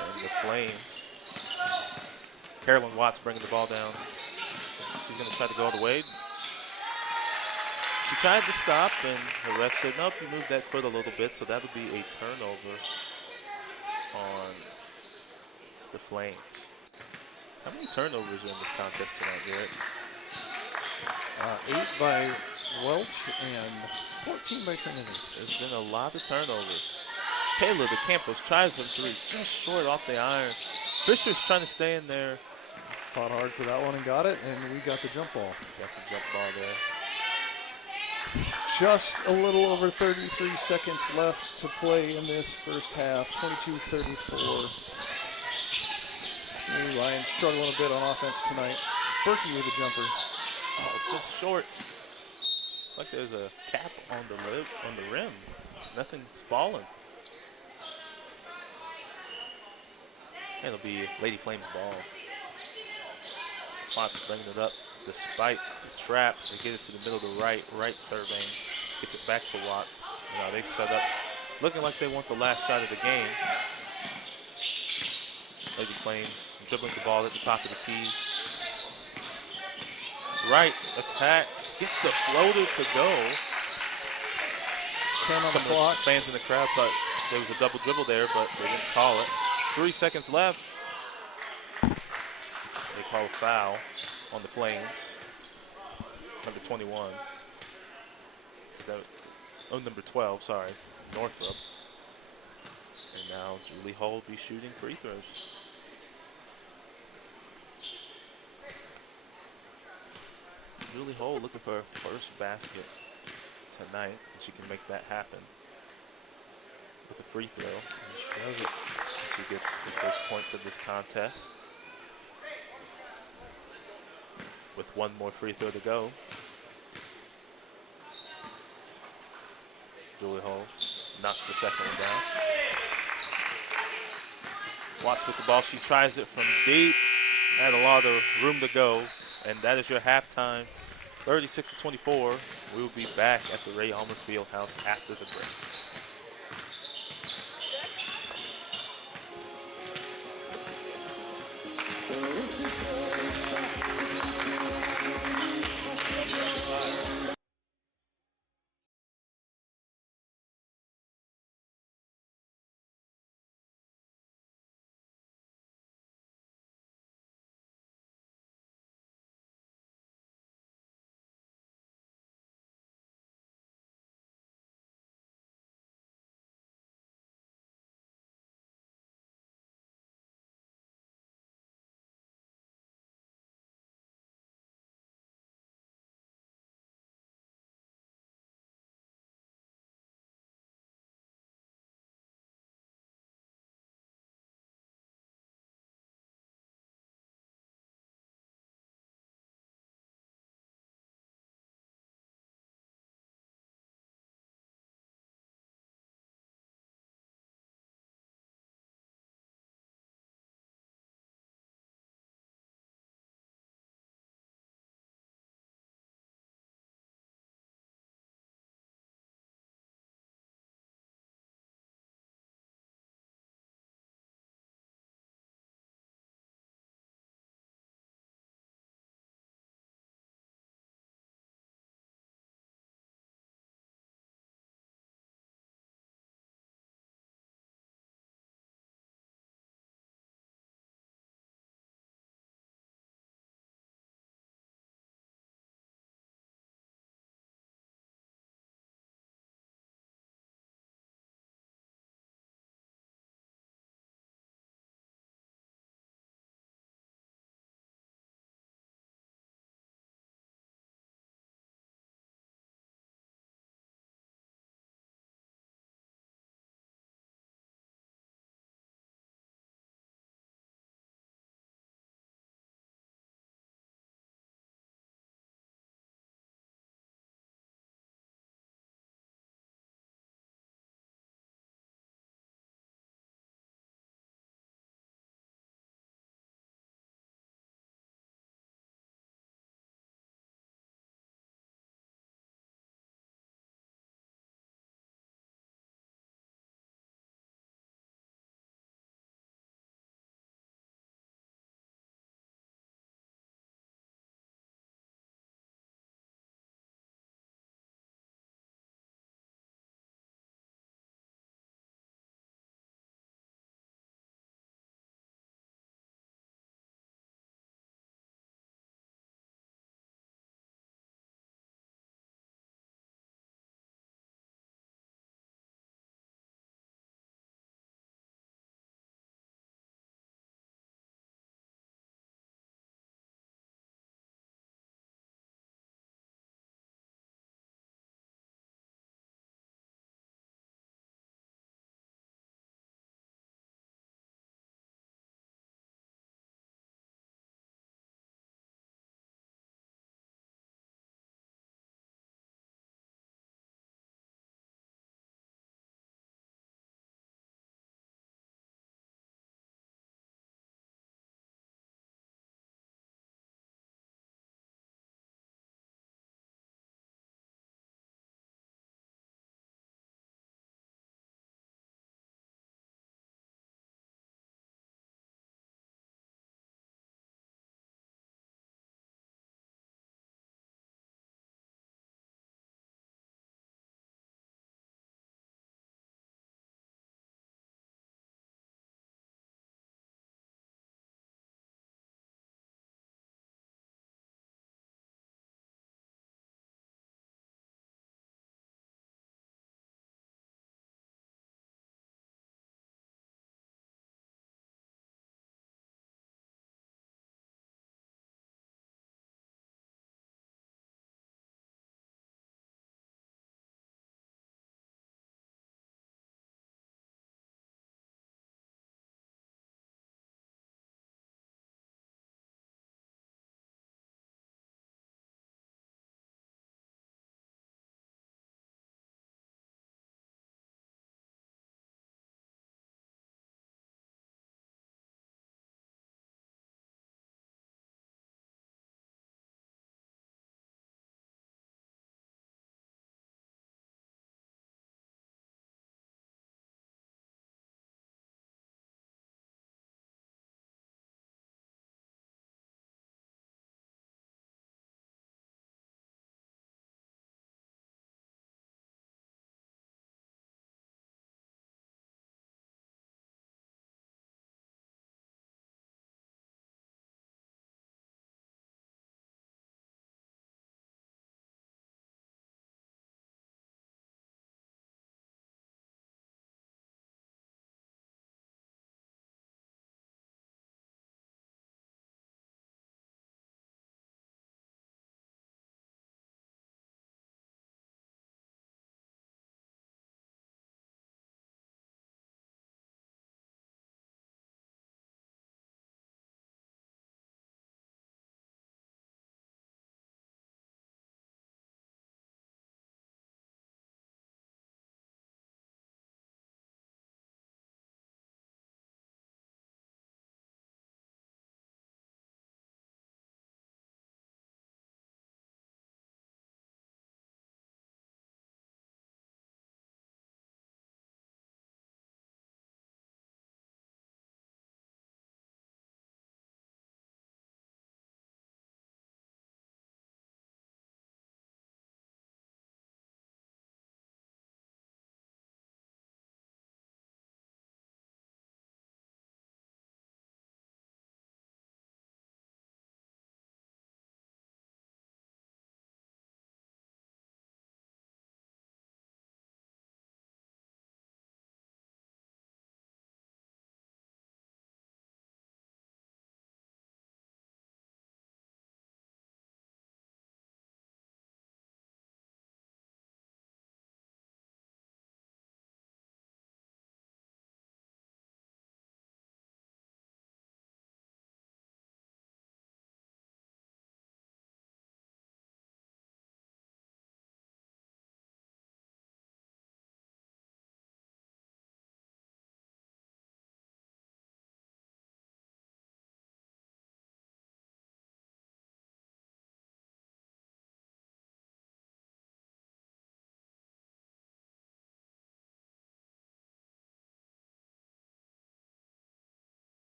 And the Flames. Carolyn Watts bringing the ball down. She's going to try to go all the way. She tried to stop, and the ref said, nope, you moved that foot a little bit, so that would be a turnover on the Flames. How many turnovers are in this contest tonight, Garrett? 8 by Welch and 14 by Trinity. There's been a lot of turnovers. Kayla, the campus, tries for three, just short off the iron. Fisher's trying to stay in there. Fought hard for that one and got it, and we got the jump ball. Got the jump ball there. Just a little over 33 seconds left to play in this first half. 22-34. Trinity Lions struggling a bit on offense tonight. Berkey with a jumper. Oh, just short. It's like there's a cap on the rim. Nothing's falling. And it'll be Lady Flames ball. Watts bringing it up despite the trap. They get it to the middle of the right serving. Gets it back to Watts. You know, they set up looking like they want the last shot of the game. Lady Flames dribbling the ball at the top of the key. Right, attacks, gets the floater to go. 10 on Some the of clock. the fans in the crowd thought there was a double dribble there, but they didn't call it. 3 seconds left. They call a foul on the Flames. Number 21. Is that, oh, number 12, sorry, Northrop. And now Julie Hull will be shooting free throws. Julie Hull looking for her first basket tonight, and she can make that happen with a free throw. And she does it. And she gets the first points of this contest. With one more free throw to go. Julie Hull knocks the second one down. Watts with the ball. She tries it from deep. Had a lot of room to go. And that is your halftime. 36-24. We will be back at the Ray Almer Fieldhouse after the break.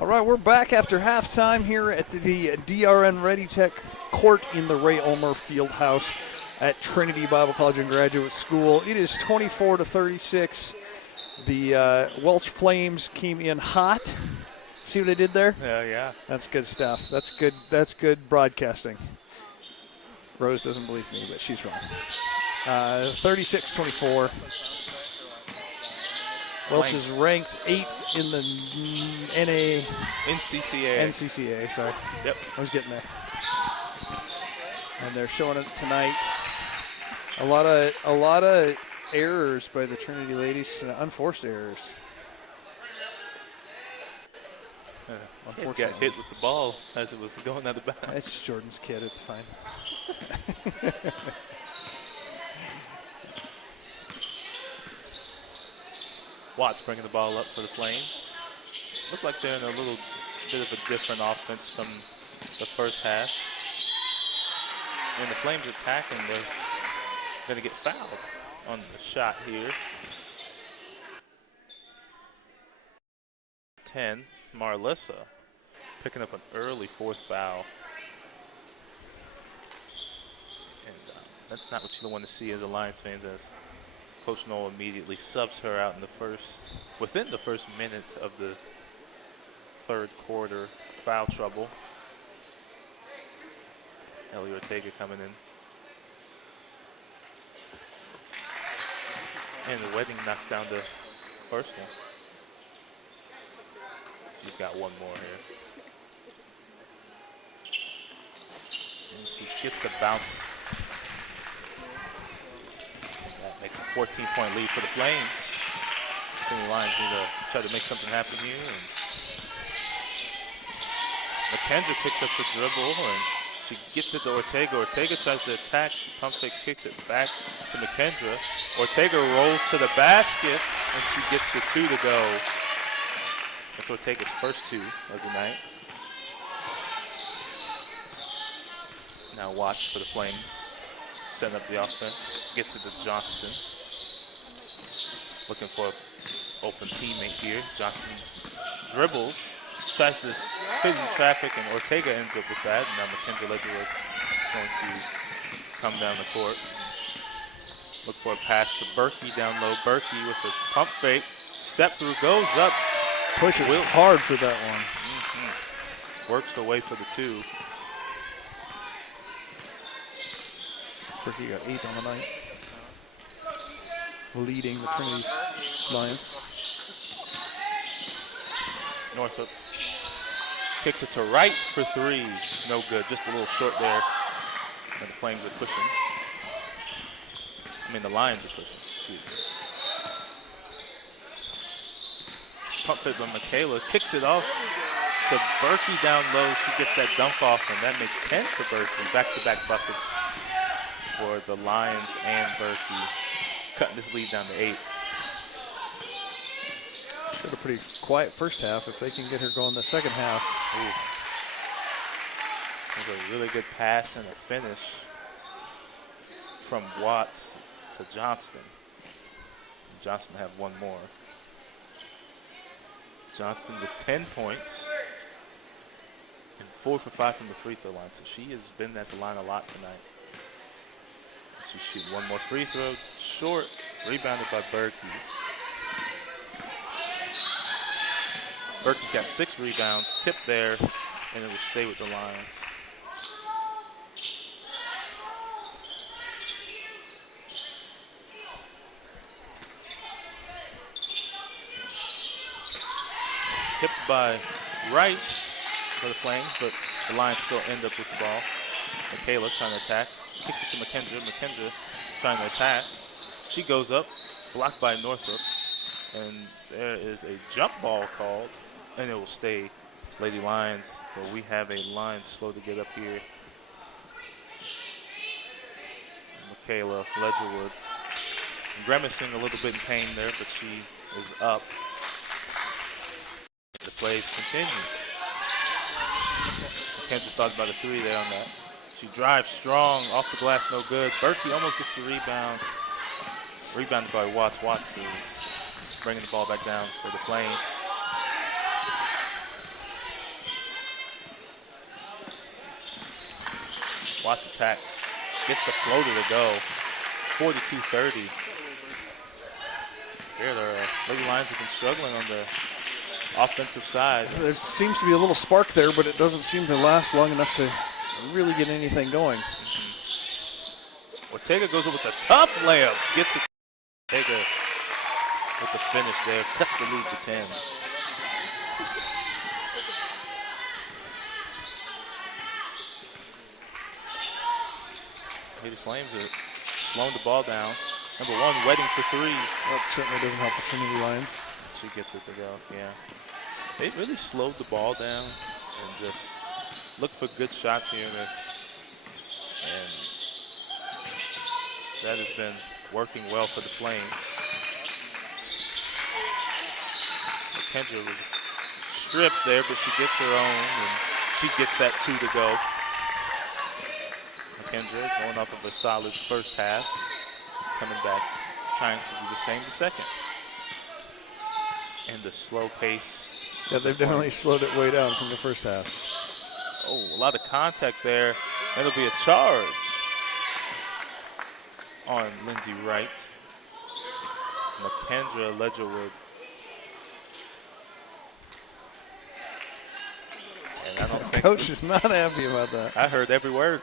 All right, we're back after halftime here at the DRN Ready Tech court in the Ray Ulmer Fieldhouse at Trinity Bible College and Graduate School. It is 24-36. The Welch Flames came in hot. See what I did there? Yeah. That's good stuff. That's good broadcasting. Rose doesn't believe me, but she's wrong. 36-24. Welch is ranked 8 in the NCCA, sorry. Yep. I was getting there. And they're showing it tonight. A lot of errors by the Trinity ladies, unforced errors. Unfortunately. Got hit with the ball as it was going out of bounds. It's Jordan's kid, it's fine. Watts bringing the ball up for the Flames. Look like they're in a little bit of a different offense from the first half. When the Flames attacking, they're going to get fouled on the shot here. 10, Marlissa picking up an early 4th foul. And that's not what you want to see as a Lions fans, as Coach Noel immediately subs her out in within the first minute of the 3rd quarter. Foul trouble. Ellie Ortega coming in. And the Wedding knocked down the first one. She's got one more here. And she gets the bounce. Makes a 14-point lead for the Flames. The Lions need to try to make something happen here. And McKendra picks up the dribble and she gets it to Ortega. Ortega tries to attack. She pump fake, kicks it back to McKendra. Ortega rolls to the basket and she gets the 2 to go. That's Ortega's first 2 of the night. Now watch for the Flames. Setting up the offense, gets it to Johnston. Looking for an open teammate here. Johnston dribbles, tries to fit in traffic, and Ortega ends up with that. And now Mackenzie Ledgerwood is going to come down the court. Look for a pass to Berkey down low. Berkey with the pump fake, step through, goes up. Pushes hard for that one. Works away for the 2. Berkey got 8 on the night, leading the Trinity Lions. Northup kicks it to right for 3. No good, just a little short there. And the Flames are pushing. The Lions are pushing, excuse me. Pump it by Michaela, kicks it off to Berkey down low. She gets that dunk off, and that makes 10 for Berkey. Back-to-back buckets for the Lions and Berkey, cutting this lead down to 8. She had a pretty quiet first half. If they can get her going the second half. There's a really good pass and a finish from Watts to Johnston. Johnston have one more. Johnston with 10 points and 4 for 5 from the free throw line. So she has been at the line a lot tonight. She shoot one more free throw, short, rebounded by Berkey. Berkey got 6 rebounds, tipped there, and it will stay with the Lions. Tipped by Wright for the Flames, but the Lions still end up with the ball. Michaela trying to attack. Kicks it to McKendra. McKendra trying to attack. She goes up, blocked by Northup. And there is a jump ball called, and it will stay Lady Lions. But we have a line slow to get up here. Michaela Ledgerwood grimacing a little bit in pain there, but she is up. The plays continue. McKendra thought about a 3 there on that. She drives strong, off the glass, no good. Berkey almost gets the rebound. Rebounded by Watts. Watts is bringing the ball back down for the Flames. Watts attacks. Gets the floater to go. 42-30. Here, the Lady Lions have been struggling on the offensive side. There seems to be a little spark there, but it doesn't seem to last long enough to really get anything going. Ortega goes up with a tough layup. Gets it. Ortega with the finish there. Cuts the lead to 10. Lady Flames are slowing the ball down. Number 1, Wedding for 3. That certainly doesn't help the Trinity Lions. She gets it to go, yeah. They really slowed the ball down and just looked for good shots here. And that has been working well for the Flames. Kendra was stripped there, but she gets her own, and she gets that 2 to go. Kendra going off of a solid first half, coming back, trying to do the same the second. And the slow pace. Yeah, they've definitely slowed it way down from the first half. Oh, a lot of contact there. That'll be a charge on Lindsay Wright. McKendra Ledgerwood. And I don't think Coach is not happy about that. I heard every word.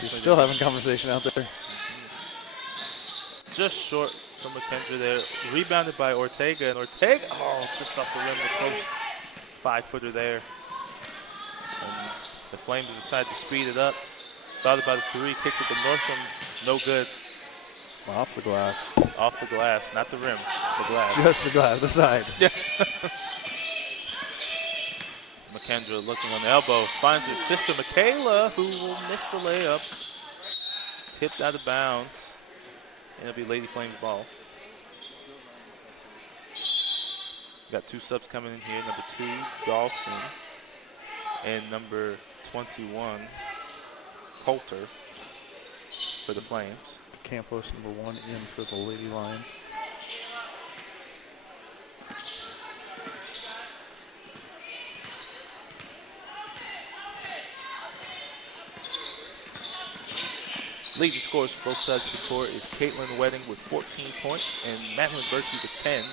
She's still having conversation out there. Just short from McKendra there. Rebounded by Ortega. And Ortega, oh, just off the rim of the post. 5-footer there. And the Flames decide to speed it up. Thought about a 3. Kicks it to Northam. No good. Off the glass. Off the glass, not the rim. The glass. Just the glass, the side. Yeah. McKendra looking on the elbow. Finds her sister, Michaela, who will miss the layup. Tipped out of bounds. And it'll be Lady Flames ball. Got 2 subs coming in here. Number 2, Dawson. And number 21, Coulter for the Flames. Campos, number 1, in for the Lady Lions. Leading scores for both sides of the court is Caitlin Wedding with 14 points and Madeline Berkey with 10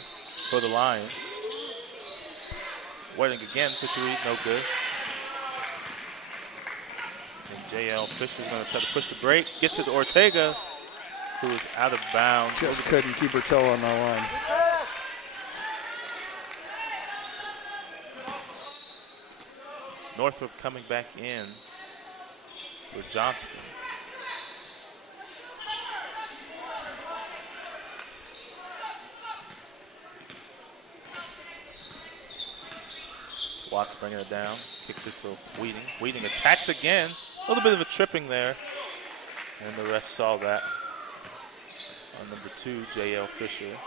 for the Lions. Wedding again for 3, no good. And J.L. Fisher's going to try to push the break. Gets it to Ortega, who is out of bounds. Just couldn't keep her toe on the line. Northrop coming back in for Johnston. Watts bringing it down, kicks it to Wheating. Wheating attacks again. A little bit of a tripping there. And the ref saw that on number 2, J.L. Fisher.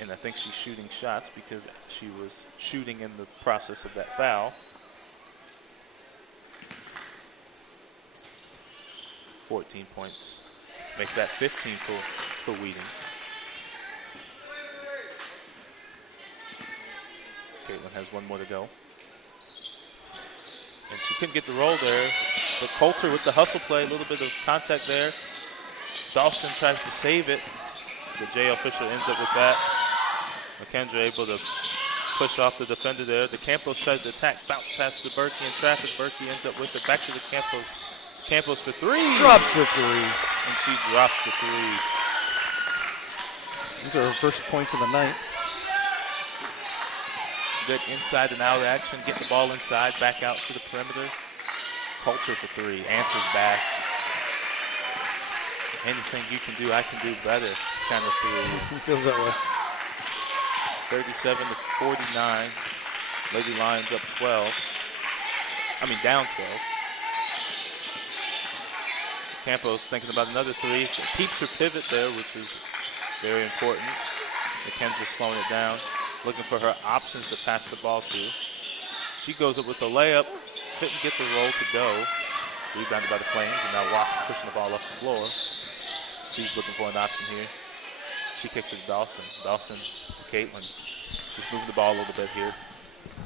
And I think she's shooting shots because she was shooting in the process of that foul. 14 points. Make that 15 for Wheating. Caitlin has 1 more to go. And she couldn't get the roll there, but Coulter with the hustle play, a little bit of contact there. Dawson tries to save it, but J.L. Fisher ends up with that. McKendra able to push off the defender there. The Campos tries to attack, bounce past the Berkey in traffic. Berkey ends up with it, back to the Campos. Campos for 3. Drops the 3. And she drops the 3. These are her first points of the night. Good inside and out action, get the ball inside, back out to the perimeter. Coulter for 3, answers back. Anything you can do, I can do better, kind of 3. Feels that way. 37-49. Lady Lions up 12. Down 12. Campos thinking about another 3. Keeps her pivot there, which is very important. McKendra slowing it down, looking for her options to pass the ball to. She goes up with the layup, couldn't get the roll to go. Rebounded by the Flames, and now Watts is pushing the ball off the floor. She's looking for an option here. She kicks it to Dawson. Dawson to Caitlin. Just moving the ball a little bit here.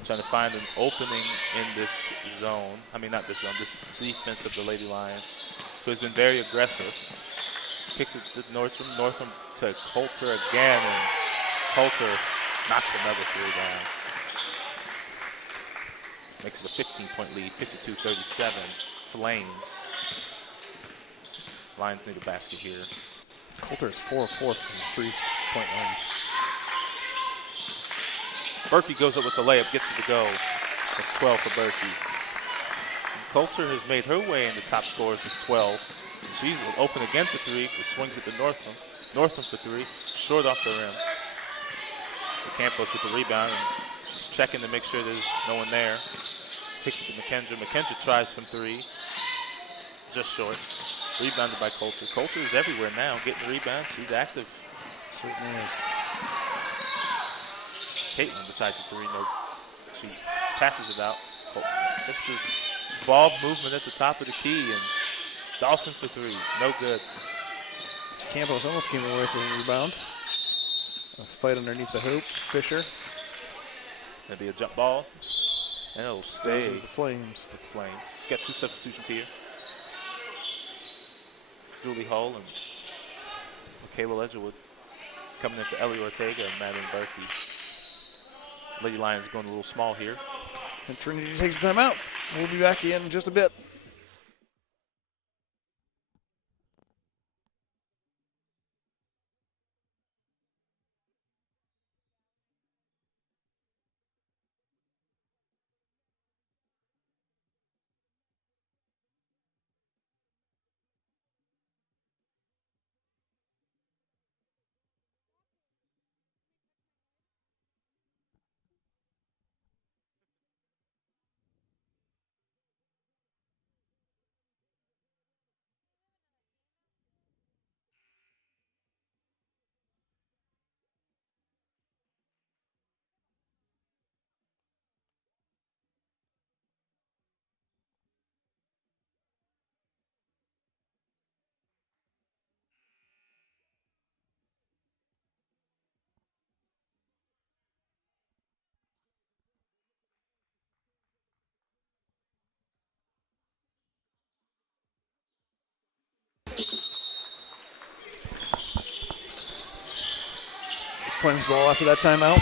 Trying to find an opening in this zone. I mean, not this zone, this defense of the Lady Lions, who has been very aggressive. Kicks it to Northam. Northam to Coulter again, and Coulter knocks another three down. Makes it a 15-point lead, 52-37. Flames. Lions need a basket here. Coulter is 4 of 4 from the 3-point line. Berkey goes up with the layup, gets it to go. That's 12 for Berkey. And Coulter has made her way into top scorers with 12. And she's open again for three. Just swings it to Northam. Northam for three, short off the rim. Campos with the rebound, and she's checking to make sure there's no one there. Kicks it to McKendra. McKendra tries from three, just short. Rebounded by Coulter. Coulter is everywhere now, getting the rebound. She's active. Certainly is. Caitlin decides a three. No, she passes it out. Just as ball movement at the top of the key, and Dawson for three. No good. Campos almost came away from the rebound. A fight underneath the hoop. Fisher. That'll be a jump ball, and it'll stay with the Flames. With the Flames. Got two substitutions here. Julie Hull and Michaela Ledgerwood coming in for Ellie Ortega and Madeline Berkey. Lady Lions going a little small here. And Trinity takes the timeout. We'll be back in just a bit. Flames ball after that timeout.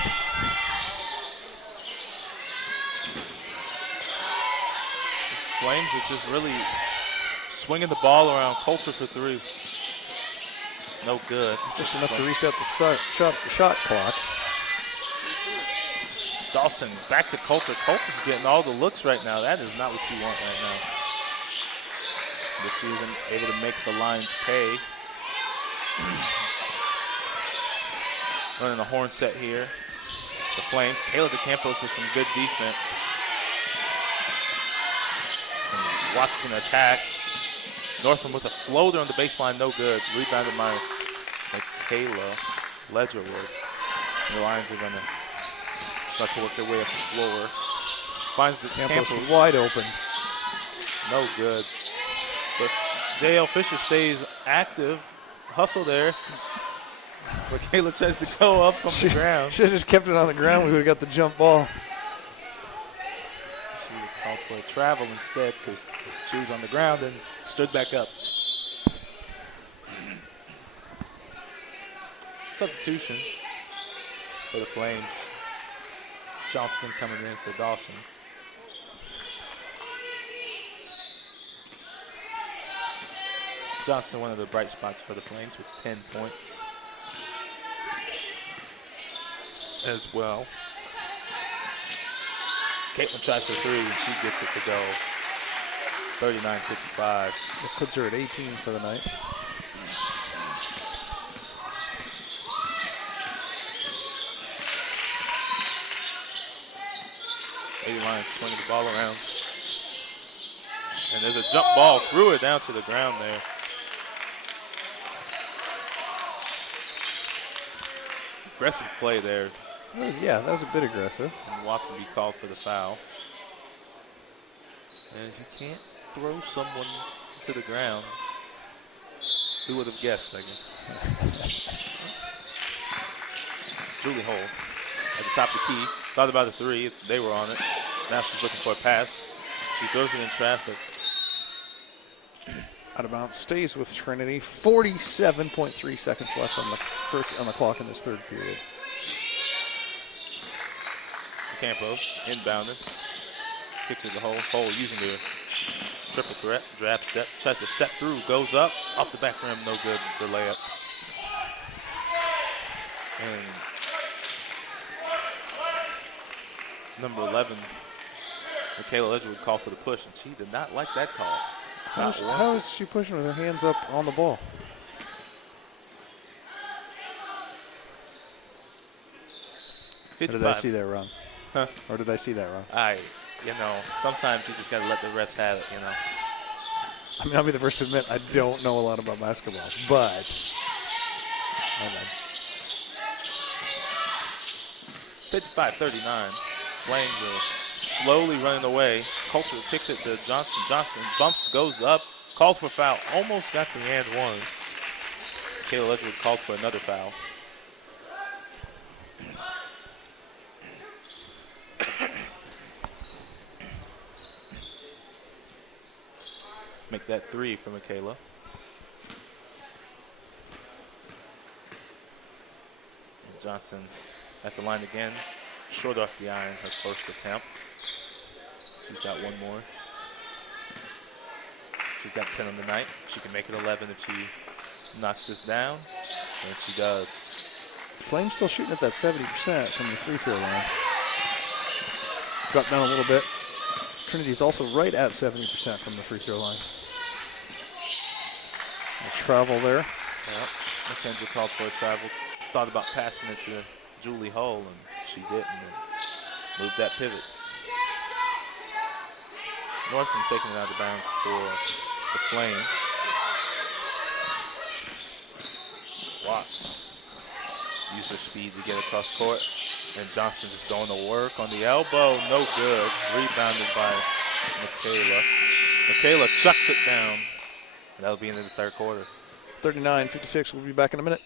Flames are just really swinging the ball around. Coulter for three. No good. Just enough to reset the shot clock. Dawson back to Coulter. Coulter's getting all the looks right now. That is not what you want right now. This season, able to make the Lions pay. Running a horn set here. The Flames. Kayla DeCampos with some good defense. And Watts going to attack. Northam with a floater on the baseline, no good. Rebounded by Michaela Ledgerwood. The Lions are going to start to work their way up the floor. Finds the Campos wide open. No good. But J.L. Fisher stays active. Hustle there. Michaela tries to go up from the ground. Should have just kept it on the ground. We would have got the jump ball. She was called for a travel instead because she was on the ground and stood back up. Substitution for the Flames. Johnston coming in for Dawson. Johnston, one of the bright spots for the Flames with 10 points as well. Caitlin tries for three and she gets it to go. 39-55. That puts her at 18 for the night. Lady Lions swinging the ball around. And there's a jump ball, threw it down to the ground there. Aggressive play there. That was a bit aggressive. And Watson be called for the foul. As you can't throw someone to the ground. Who would have guessed, I guess? Julie Hole at the top of the key. Thought about a three. They were on it. Now she's looking for a pass. She throws it in traffic. Out of bounds, stays with Trinity. 47.3 seconds left on the clock in this third period. Campos inbounded. Kicks it to the hole. Hole using the triple threat. Drab step. Tries to step through. Goes up. Off the back rim. No good. The layup. And number 11, Michaela Edgewood, called for the push, and she did not like that call. How is she pushing with her hands up on the ball? Or did I see that wrong? Huh? Or did I see that wrong? Sometimes you just got to let the refs have it, I mean, I'll be the first to admit I don't know a lot about basketball, but 55-39. Flames are slowly running away. Culture kicks it to Johnston. Johnston bumps, goes up, called for foul. Almost got the and one. Michaela Edgewood called for another foul. Make that three for Michaela. And Johnson at the line again. Short off the iron, her first attempt. She's got one more. She's got 10 on the night. She can make it 11 if she knocks this down, and she does. Flames still shooting at that 70% from the free throw line. Got down a little bit. Trinity's also right at 70% from the free throw line. The travel there. Yep. Mackenzie called for a travel. Thought about passing it to Julie Hull, and she didn't. And moved that pivot. Northam taking it out of bounds for the Flames. Watts used her speed to get across court, and Johnson just going to work on the elbow. No good. Rebounded by Michaela. Michaela chucks it down. And that'll be into the third quarter. 39-56. We'll be back in a minute.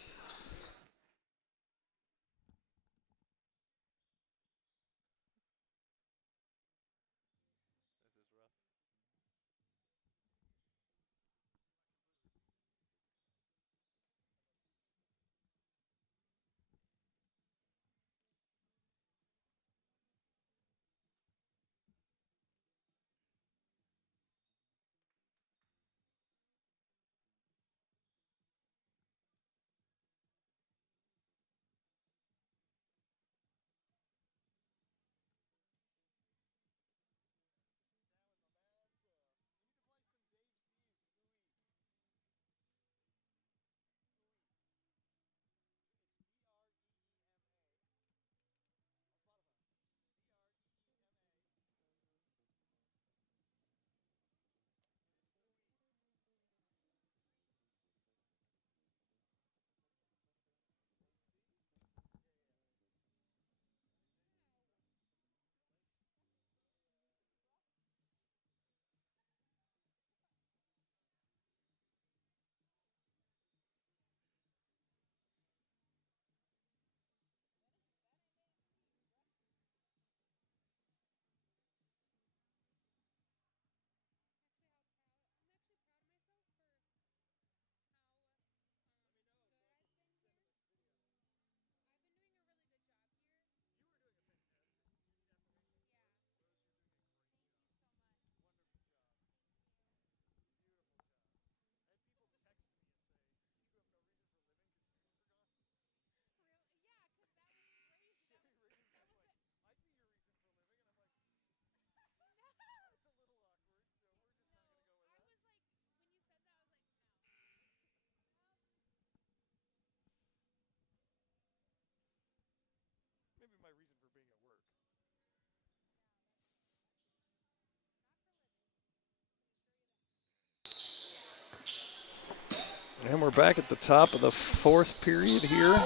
And we're back at the top of the fourth period here.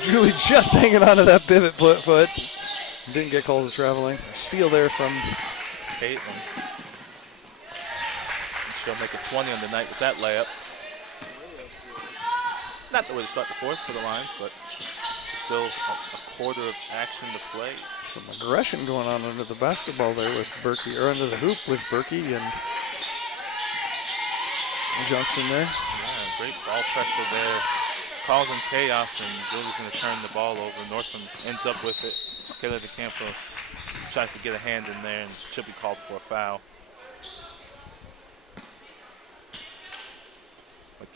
Julie just hanging on to that pivot foot. Didn't get called to traveling. Steal there from Caitlin. She'll make it 20 on the night with that layup. Not the way to start the fourth for the Lions, but Still a quarter of action to play. Some aggression going on under the basketball there with Berkey, or under the hoop with Berkey and Johnston there. Yeah, great ball pressure there. Causing chaos, and Julie's going to turn the ball over. Northam ends up with it. Kayla DeCampos tries to get a hand in there and should be called for a foul.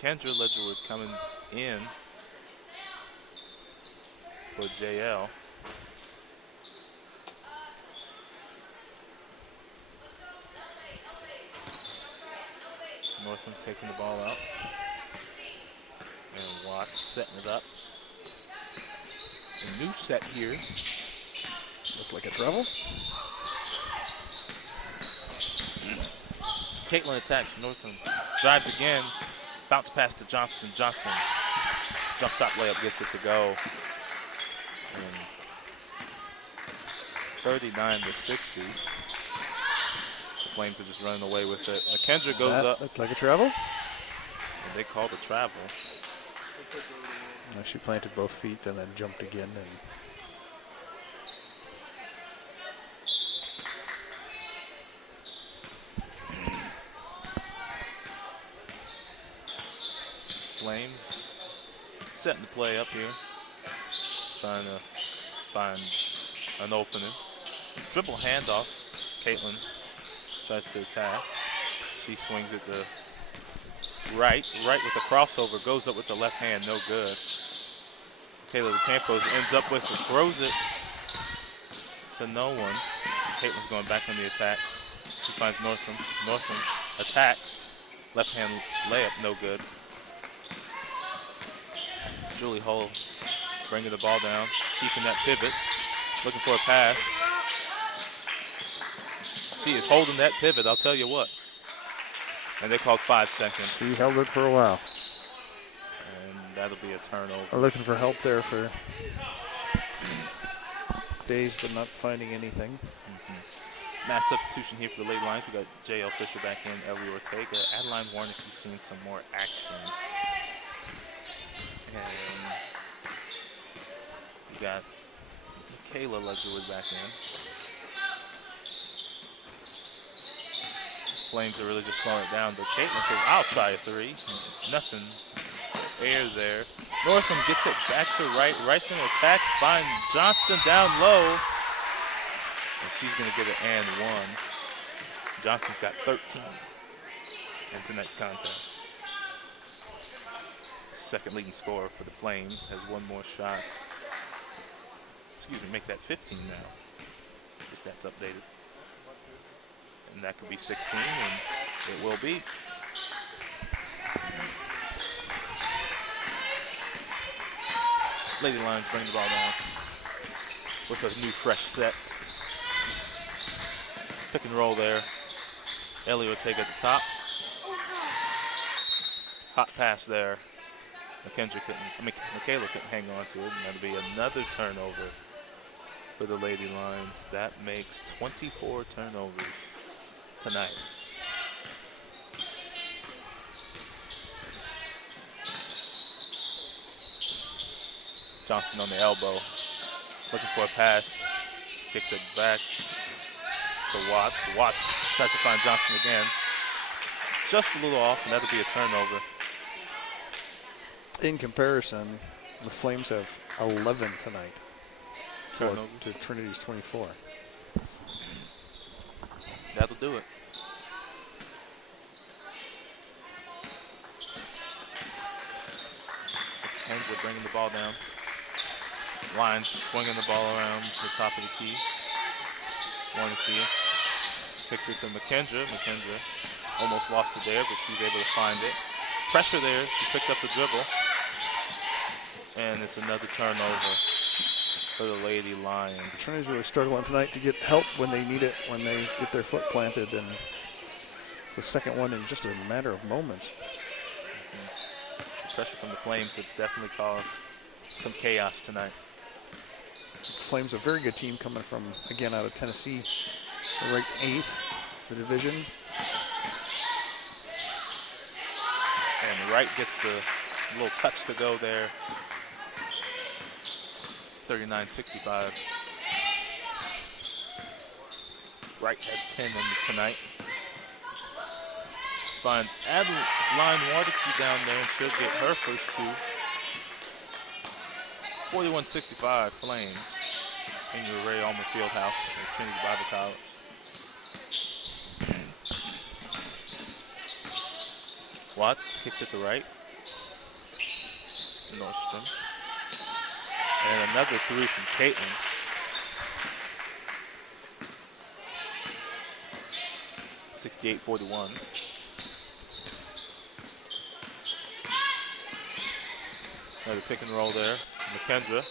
Kendra Ledgerwood coming in for JL. Northam taking the ball out. And Watts setting it up. A new set here. Looked like a travel. Caitlin attacks. Northam drives again. Bounce pass to Johnston. Johnson. Jump stop layup gets it to go. And 39-60. The Flames are just running away with it. McKendra goes up. Looked like a travel. And they called a travel. She planted both feet and then jumped again. And Flames setting the play up here. Trying to find an opening. Dribble handoff. Caitlin tries to attack. She swings it to right with a crossover. Goes up with the left hand, no good. Kayla DeCampos ends up with it, throws it to no one. Caitlin's going back on the attack. She finds Northam. Northam attacks. Left hand layup, no good. Julie Hull bringing the ball down, keeping that pivot, looking for a pass. She is holding that pivot, I'll tell you what. And they called 5 seconds. she held it for a while. And that'll be a turnover. We're looking for help there for days, but not finding anything. Mass substitution here for the late lines. We got J.L. Fisher back in, Ellie Ortega. Adeline Warnicki seeing some more action. And we got Michaela Ledgerwood back in. Flames are really just slowing it down, but Caitlin says, I'll try a three. Nothing air there. Northam gets it back to Wright. Wright's going to attack, find Johnston down low. And she's going to get an and one. Johnston's got 13 in tonight's contest. Second leading scorer for the Flames has one more shot. Excuse me, make that 15 now. Just that's updated. And that could be 16, and it will be. Lady Lions bring the ball down with a new fresh set. Pick and roll there. Ellie Ortega at the top. Hot pass there. Michaela couldn't hang on to it, and that'll be another turnover for the Lady Lions. That makes 24 turnovers tonight. Johnston on the elbow, looking for a pass. She kicks it back to Watts. Watts tries to find Johnston again. Just a little off, and that'll be a turnover. In comparison, the Flames have 11 tonight to Trinity's 24. That'll do it. Kendra bringing the ball down. Lions swinging the ball around the top of the key. Warnicki kicks it to McKendra. McKendra almost lost it there, but she's able to find it. Pressure there. She picked up the dribble. And it's another turnover for the Lady Lions. Trinity's really struggling tonight to get help when they need it, when they get their foot planted, and it's the second one in just a matter of moments. Pressure from the Flames, it's definitely caused some chaos tonight. Flames a very good team coming from, again, out of Tennessee. They're ranked 8th in the division. And Wright gets the little touch to go there. 39-65. Wright has 10 in tonight. Finds Adeline Waterkey down there, and she'll get her first 2. 41-65 Flames in your Ray Ulmer Fieldhouse at Trinity Bible College. Watts kicks it to right. Nordstrom. And another 3 from Caitlin. (68-41). Another pick and roll there. McKendra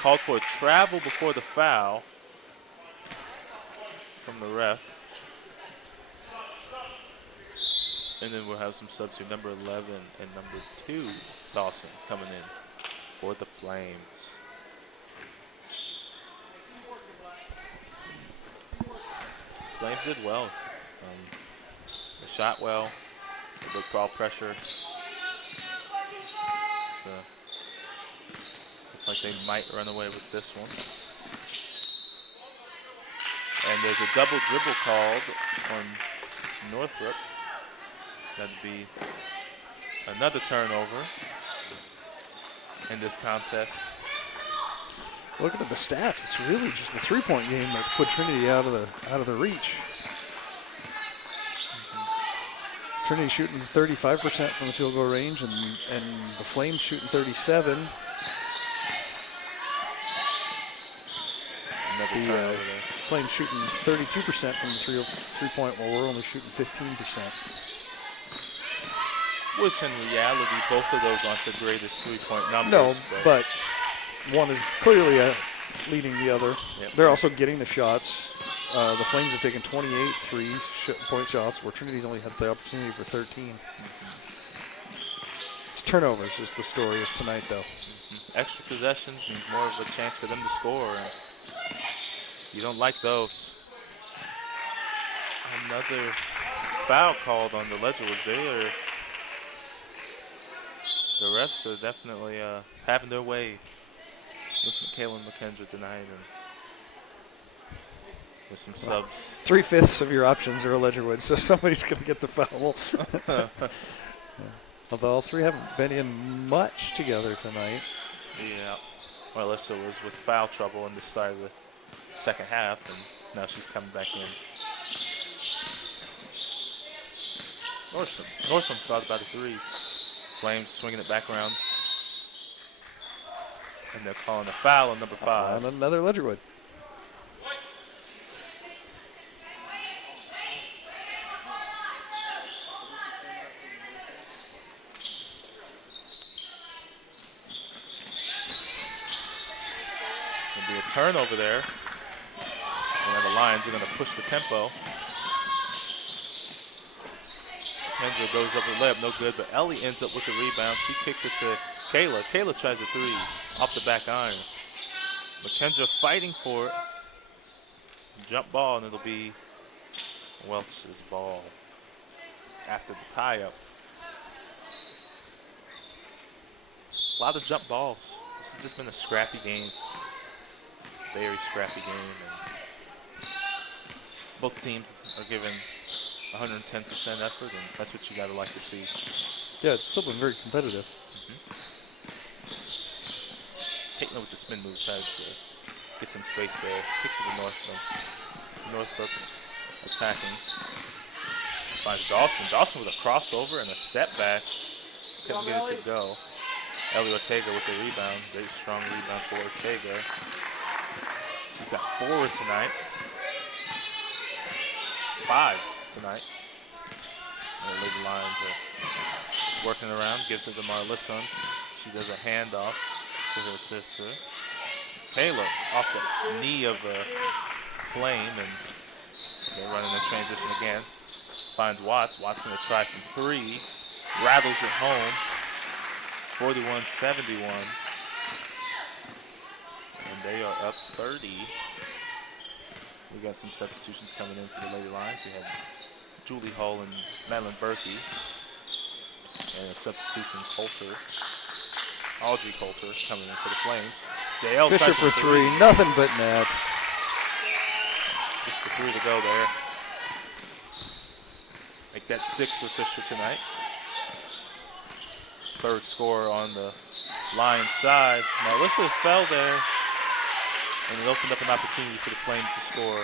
called for a travel before the foul from the ref. And then we'll have some subs here. Number 11 and number 2, Dawson, coming in for the Flames. Flames did well. They shot well. They looked ball pressure. So, looks like they might run away with this one. And there's a double dribble called on Northrop. That'd be another turnover in this contest. Looking at the stats, it's really just the three-point game that's put Trinity out of the reach. Trinity shooting 35% from the field goal range, and the Flames shooting 37. Another turnover there. Flames shooting 32% from the three-point, while we're only shooting 15%. Which in reality, both of those aren't the greatest three-point numbers. No, but one is clearly leading the other. Yep. They're also getting the shots. The Flames have taken 28 three-point shots, where Trinity's only had the opportunity for 13. Turnovers is the story of tonight, though. Extra possessions means more of a chance for them to score. And you don't like those. Another foul called on the Ledgerwoods. The refs are definitely having their way with Kaylin McKendra tonight, and with some subs. 3/5 of your options are a Ledgerwood, so somebody's going to get the foul. Although all three haven't been in much together tonight. Yeah. Well, Alyssa was with foul trouble in the start of the second half, and now she's coming back in. Nordstrom thought about a 3. Flames swinging it back around. And they're calling a foul on number 5. And another Ledgerwood. There'll be a turnover there. And the Lions are going to push the tempo. Kendra goes up with a layup, no good, but Ellie ends up with the rebound. She kicks it to Kayla. Kayla tries a 3 off the back iron. McKendra fighting for it. Jump ball, and it'll be Welch's ball after the tie-up. A lot of jump balls. This has just been a scrappy game. Very scrappy game. And both teams are giving 110% effort, and that's what you gotta like to see. Yeah, it's still been very competitive. Caitlin with the spin move tries to get some space there. Kicks it to Northrop. Northrop attacking. Finds Dawson. Dawson with a crossover and a step back. Couldn't get it to go. Ellie Ortega with the rebound. Very strong rebound for Ortega. She's got 4 tonight. 5 tonight. And the Lady Lions are working around. Gives it to Marlisson. She does a handoff to her sister. Taylor off the knee of a Flame, and they're running the transition again. Finds Watts. Watts going to try from 3. Rattles it home. 41-71. And they are up 30. We got some substitutions coming in for the Lady Lions. We have Julie Hull and Madeline Berkey. And a substitution, Coulter. Audrey Coulter coming in for the Flames. JL Fisher for three, nothing but net. Just the three to go there. Make that 6 for Fisher tonight. Third score on the Lions side. Melissa fell there, and it opened up an opportunity for the Flames to score.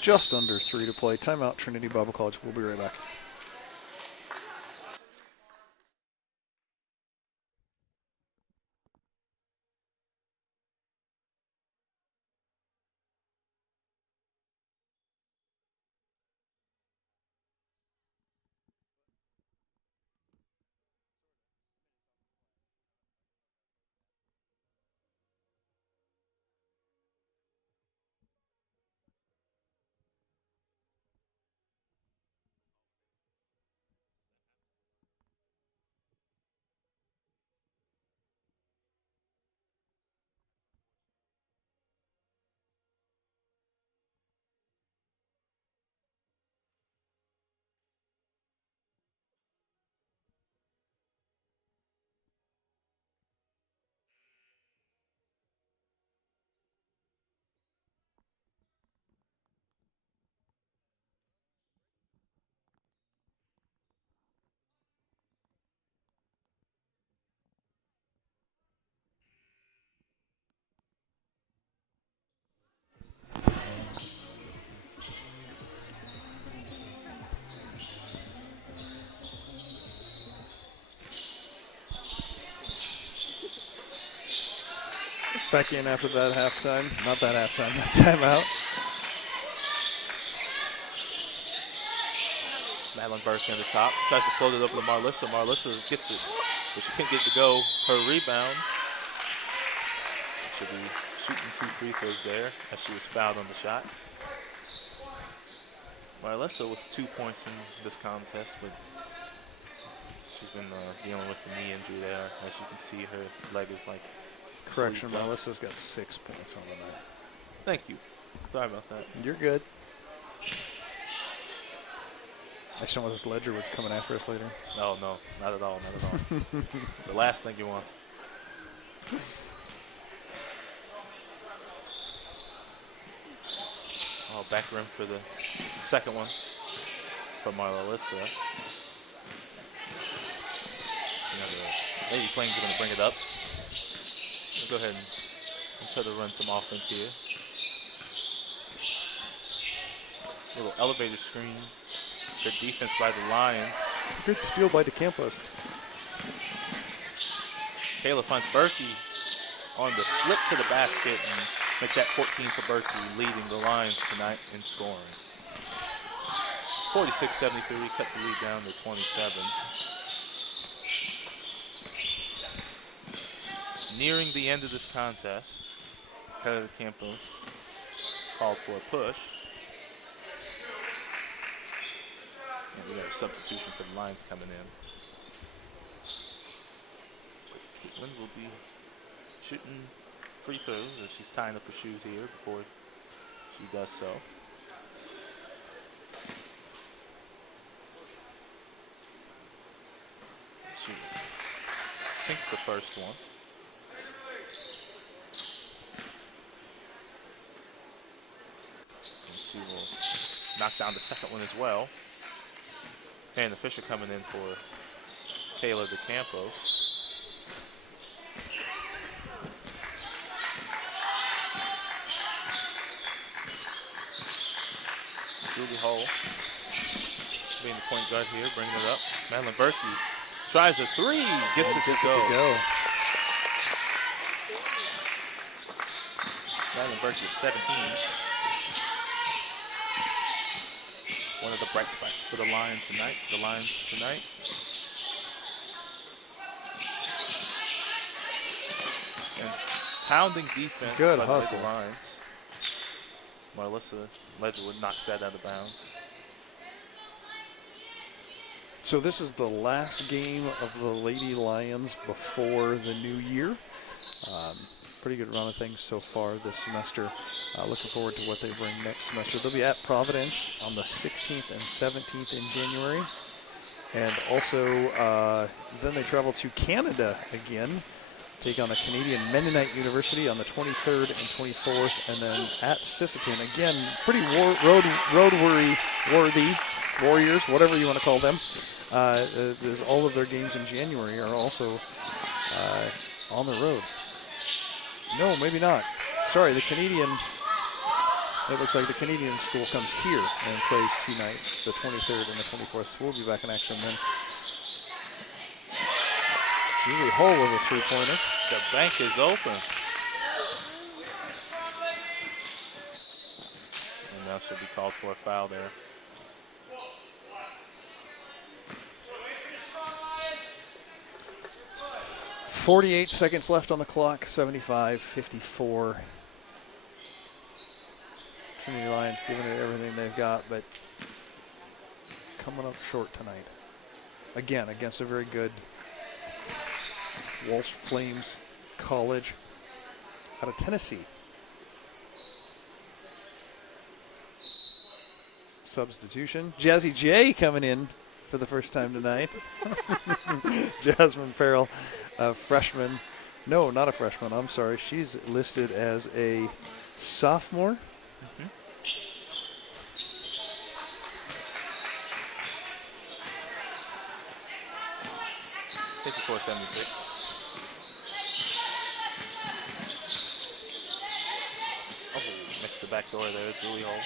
Just under 3 to play. Timeout, Trinity Bible College. We'll be right back. Back in after that halftime. Not that halftime, that timeout. Madeline Bursky on the top. Tries to float it up to Marlissa. Marlissa gets it, but she couldn't get it to go. Her rebound. She'll be shooting 2 free throws there as she was fouled on the shot. Marlissa with 2 points in this contest, but she's been dealing with the knee injury there. As you can see, her leg is like. Correction, Melissa's got 6 points on the night. Thank you. Sorry about that. You're good. I just don't want this Ledgerwood's coming after us later. No, not at all, not at all. The last thing you want. Oh, back rim for the second one from Marlissa. The Lady Flames are going to bring it up. Go ahead and try to run some offense here. Little elevator screen. Good defense by the Lions. Good steal by DeCampos. Kayla finds Berkey on the slip to the basket and make that 14 for Berkey, leading the Lions tonight in scoring. 46-73, cut the lead down to 27. Nearing the end of this contest, Kayla Campos called for a push. And we got a substitution for the Lions coming in. Caitlin will be shooting free throws as she's tying up her shoes here before she does so. She sink the first one. She will knock down the second one as well. And the Fisher coming in for Kayla DeCampos. Julie Hull being the point guard here, bringing it up. Madeline Berkey tries a three, gets it to go. Madeline Berkey is 17. One of the bright spots for the Lions tonight. And pounding defense Good by hustle. the Lions. Marlissa Ledgerwood knocks that out of bounds. So this is the last game of the Lady Lions before the new year. Pretty good run of things so far this semester. Looking forward to what they bring next semester. They'll be at Providence on the 16th and 17th in January. And also, then they travel to Canada again, take on the Canadian Mennonite University on the 23rd and 24th, and then at Sisseton. Again, pretty road-worthy Warriors, whatever you want to call them. All of their games in January are also on the road. No, maybe not. Sorry, the Canadian, it looks like the Canadian school comes here and plays 2 nights, the 23rd and the 24th. So we'll be back in action then. Julie Hull with a 3-pointer. The bank is open. And now should be called for a foul there. .48 seconds left on the clock, 75-54. Trinity Lions giving it everything they've got, but coming up short tonight. Again, against a very good Welch Flames college out of Tennessee. Substitution. Jazzy J coming in for the first time tonight. Jasmine Farrell, a freshman. No, not a freshman. I'm sorry. She's listed as a sophomore. 54-76. Oh, missed the back door there. Julie Hull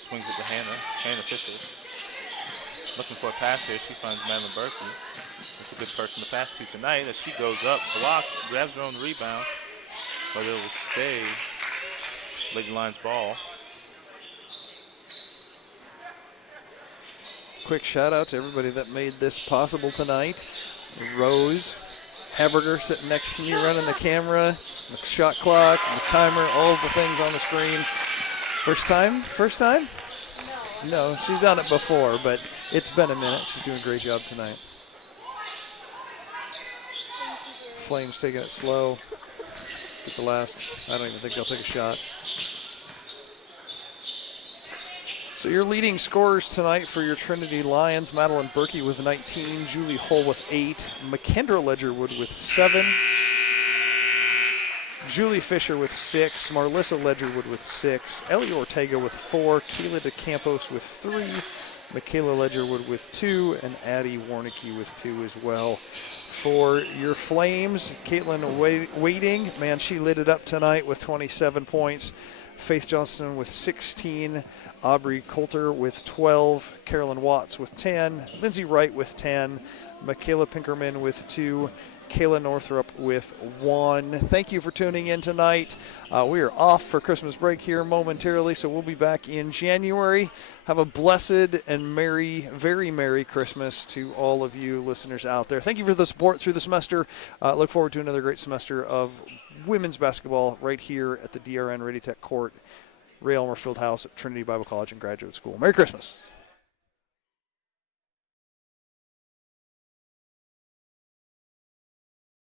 swings it to Hannah Fisher. Looking for a pass here. She finds Madeline Berkey. That's a good person to pass to tonight as she goes up, blocked, grabs her own rebound, but it will stay Lady Lions ball. Quick shout out to everybody that made this possible tonight. Rose, Haberger sitting next to me running the camera, the shot clock, the timer, all of the things on the screen. First time? First time? No, she's done it before, but it's been a minute. She's doing a great job tonight. Flames taking it slow. Get the last, I don't even think they'll take a shot. So your leading scorers tonight for your Trinity Lions, Madeline Berkey with 19, Julie Hull with 8, McKendra Ledgerwood with 7, Julie Fisher with 6, Marlissa Ledgerwood with 6, Ellie Ortega with 4, Kayla DeCampos with 3, Michaela Ledgerwood with 2, and Addie Warnicki with 2 as well. For your Flames, Caitlin Wading, man, she lit it up tonight with 27 points. Faith Johnston with 16, Aubrey Coulter with 12, Carolyn Watts with 10, Lindsay Wright with 10, Michaela Pinkerman with 2, Kayla Northrup with 1. Thank you for tuning in tonight. We are off for Christmas break here momentarily, so we'll be back in January. Have a blessed and merry, very merry Christmas to all of you listeners out there. Thank you for the support through the semester. Look forward to another great semester of women's basketball right here at the DRN Ready Tech Court, Ray Elmer Fieldhouse at Trinity Bible College and Graduate School. Merry Christmas.